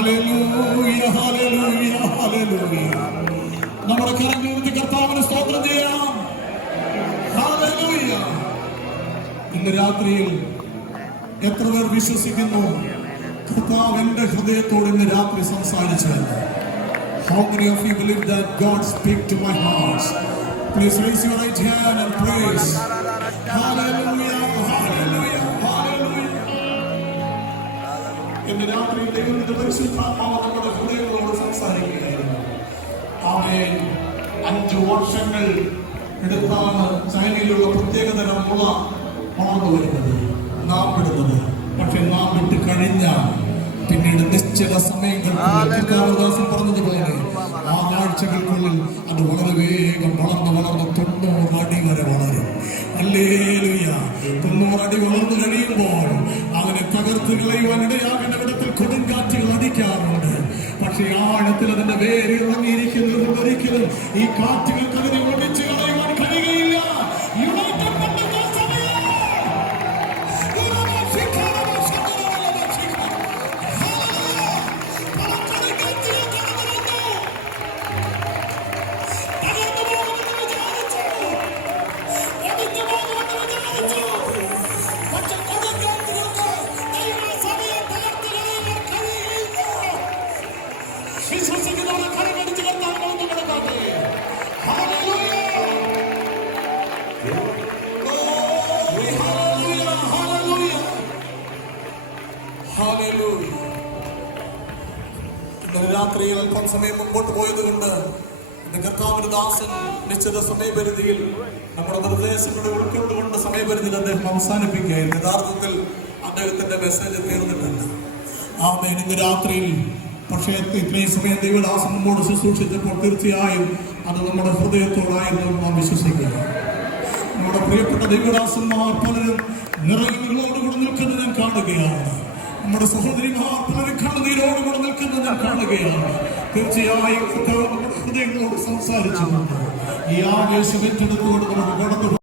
Hallelujah, hallelujah, hallelujah. നമ്മുടെ കരങ്ങളുയർത്തി കർത്താവിന് സ്തോത്രം ചെയ്യാം. ഹല്ലേലൂയ. ഇന്ന് രാത്രിയിൽ എത്ര പേർ വിശ്വസിക്കുന്നു കർത്താവ് എന്റെ ഹൃദയത്തോട് ഇന്ന് രാത്രി സംസാരിച്ചു? How many of you believe that God speak to my heart? Please raise your right hand and praise. Hallelujah, hallelujah, hallelujah. ഇന്ന് രാത്രി ദൈവത്തിന്റെ പരിശുദ്ധാത്മാവ് നമ്മുടെ ഹൃദയങ്ങളോട് സംസാരിക്കുകയായിരുന്നു. ആമേൻ. 5 വർഷങ്ങൾ എടുത്താണ് ചൈനയിലുള്ള പ്രത്യേകതരം മുള വളർന്നു വരുന്നത്, നാം വിടുന്നത്. പക്ഷെ നാം വിട്ട് കഴിഞ്ഞാൽ പിന്നീട് നിശ്ചിത സമയങ്ങൾക്കുള്ളിൽ പറഞ്ഞതുപോലെ ആ ആഴ്ചകൾക്കുള്ളിൽ അത് വളരെ വേഗം വളർന്ന് 90 അടി വരെ വളരും. ഹല്ലേലൂയ. 90 അടി വളർന്നു കഴിയുമ്പോൾ അവനെ തകർത്ത് കളയുവാൻ ഇടയാകേണ്ട വിധത്തിൽ കൊടുങ്കാറ്റുകൾ അടിക്കാറുണ്ട്. പക്ഷേ ആഴത്തിൽ അതിന്റെ വേര് ഇറങ്ങിയിരിക്കുന്നത് ഒരിക്കലും ഈ കാറ്റുകൾക്ക് അതിനെ ഒടിച്ചു കളയുവാൻ കഴിയുകയില്ല. രാത്രിയിൽ അല്പം സമയം മുമ്പോട്ട് പോയതുകൊണ്ട് എന്റെ കർത്താവിന്റെ ദാസൻ നിശ്ചിത സമയപരിധിയിൽ നമ്മുടെ നിർദ്ദേശങ്ങളെ ഉൾക്കൊണ്ടുകൊണ്ട് സമയപരിധിയിൽ അദ്ദേഹം അവസാനിപ്പിക്കുകയായിരുന്നു. യഥാർത്ഥത്തിൽ അദ്ദേഹത്തിന്റെ മെസ്സേജ് തീർന്നിട്ടുണ്ട്. ആമേൻ. ഇന്ന് രാത്രിയിൽ പക്ഷേ ഇത്രയും സമയം ദൈവദാസൻ നമ്മോട് ശുശ്രൂഷിച്ചപ്പോൾ തീർച്ചയായും അത് നമ്മുടെ ഹൃദയത്തോടായിരുന്നു നാം വിശ്വസിക്കുക. നമ്മുടെ പ്രിയപ്പെട്ട ദൈവദാസന്മാർ പലരും നിറയുകളോടുകൂടി നിൽക്കുന്നത് ഞാൻ കാണുകയാണ്. നമ്മുടെ സഹോദരിമാർ പലരും കണ്ണുനീരോടുകൂടി നിൽക്കുന്നത് ഞാൻ കാണുകയാണ്. തീർച്ചയായും നമ്മുടെ ഹൃദയങ്ങളോട് സംസാരിച്ചുകൊണ്ട് ഈ ആവേശം ഏറ്റെടുത്തുകൊണ്ട് നമുക്ക് കടന്നു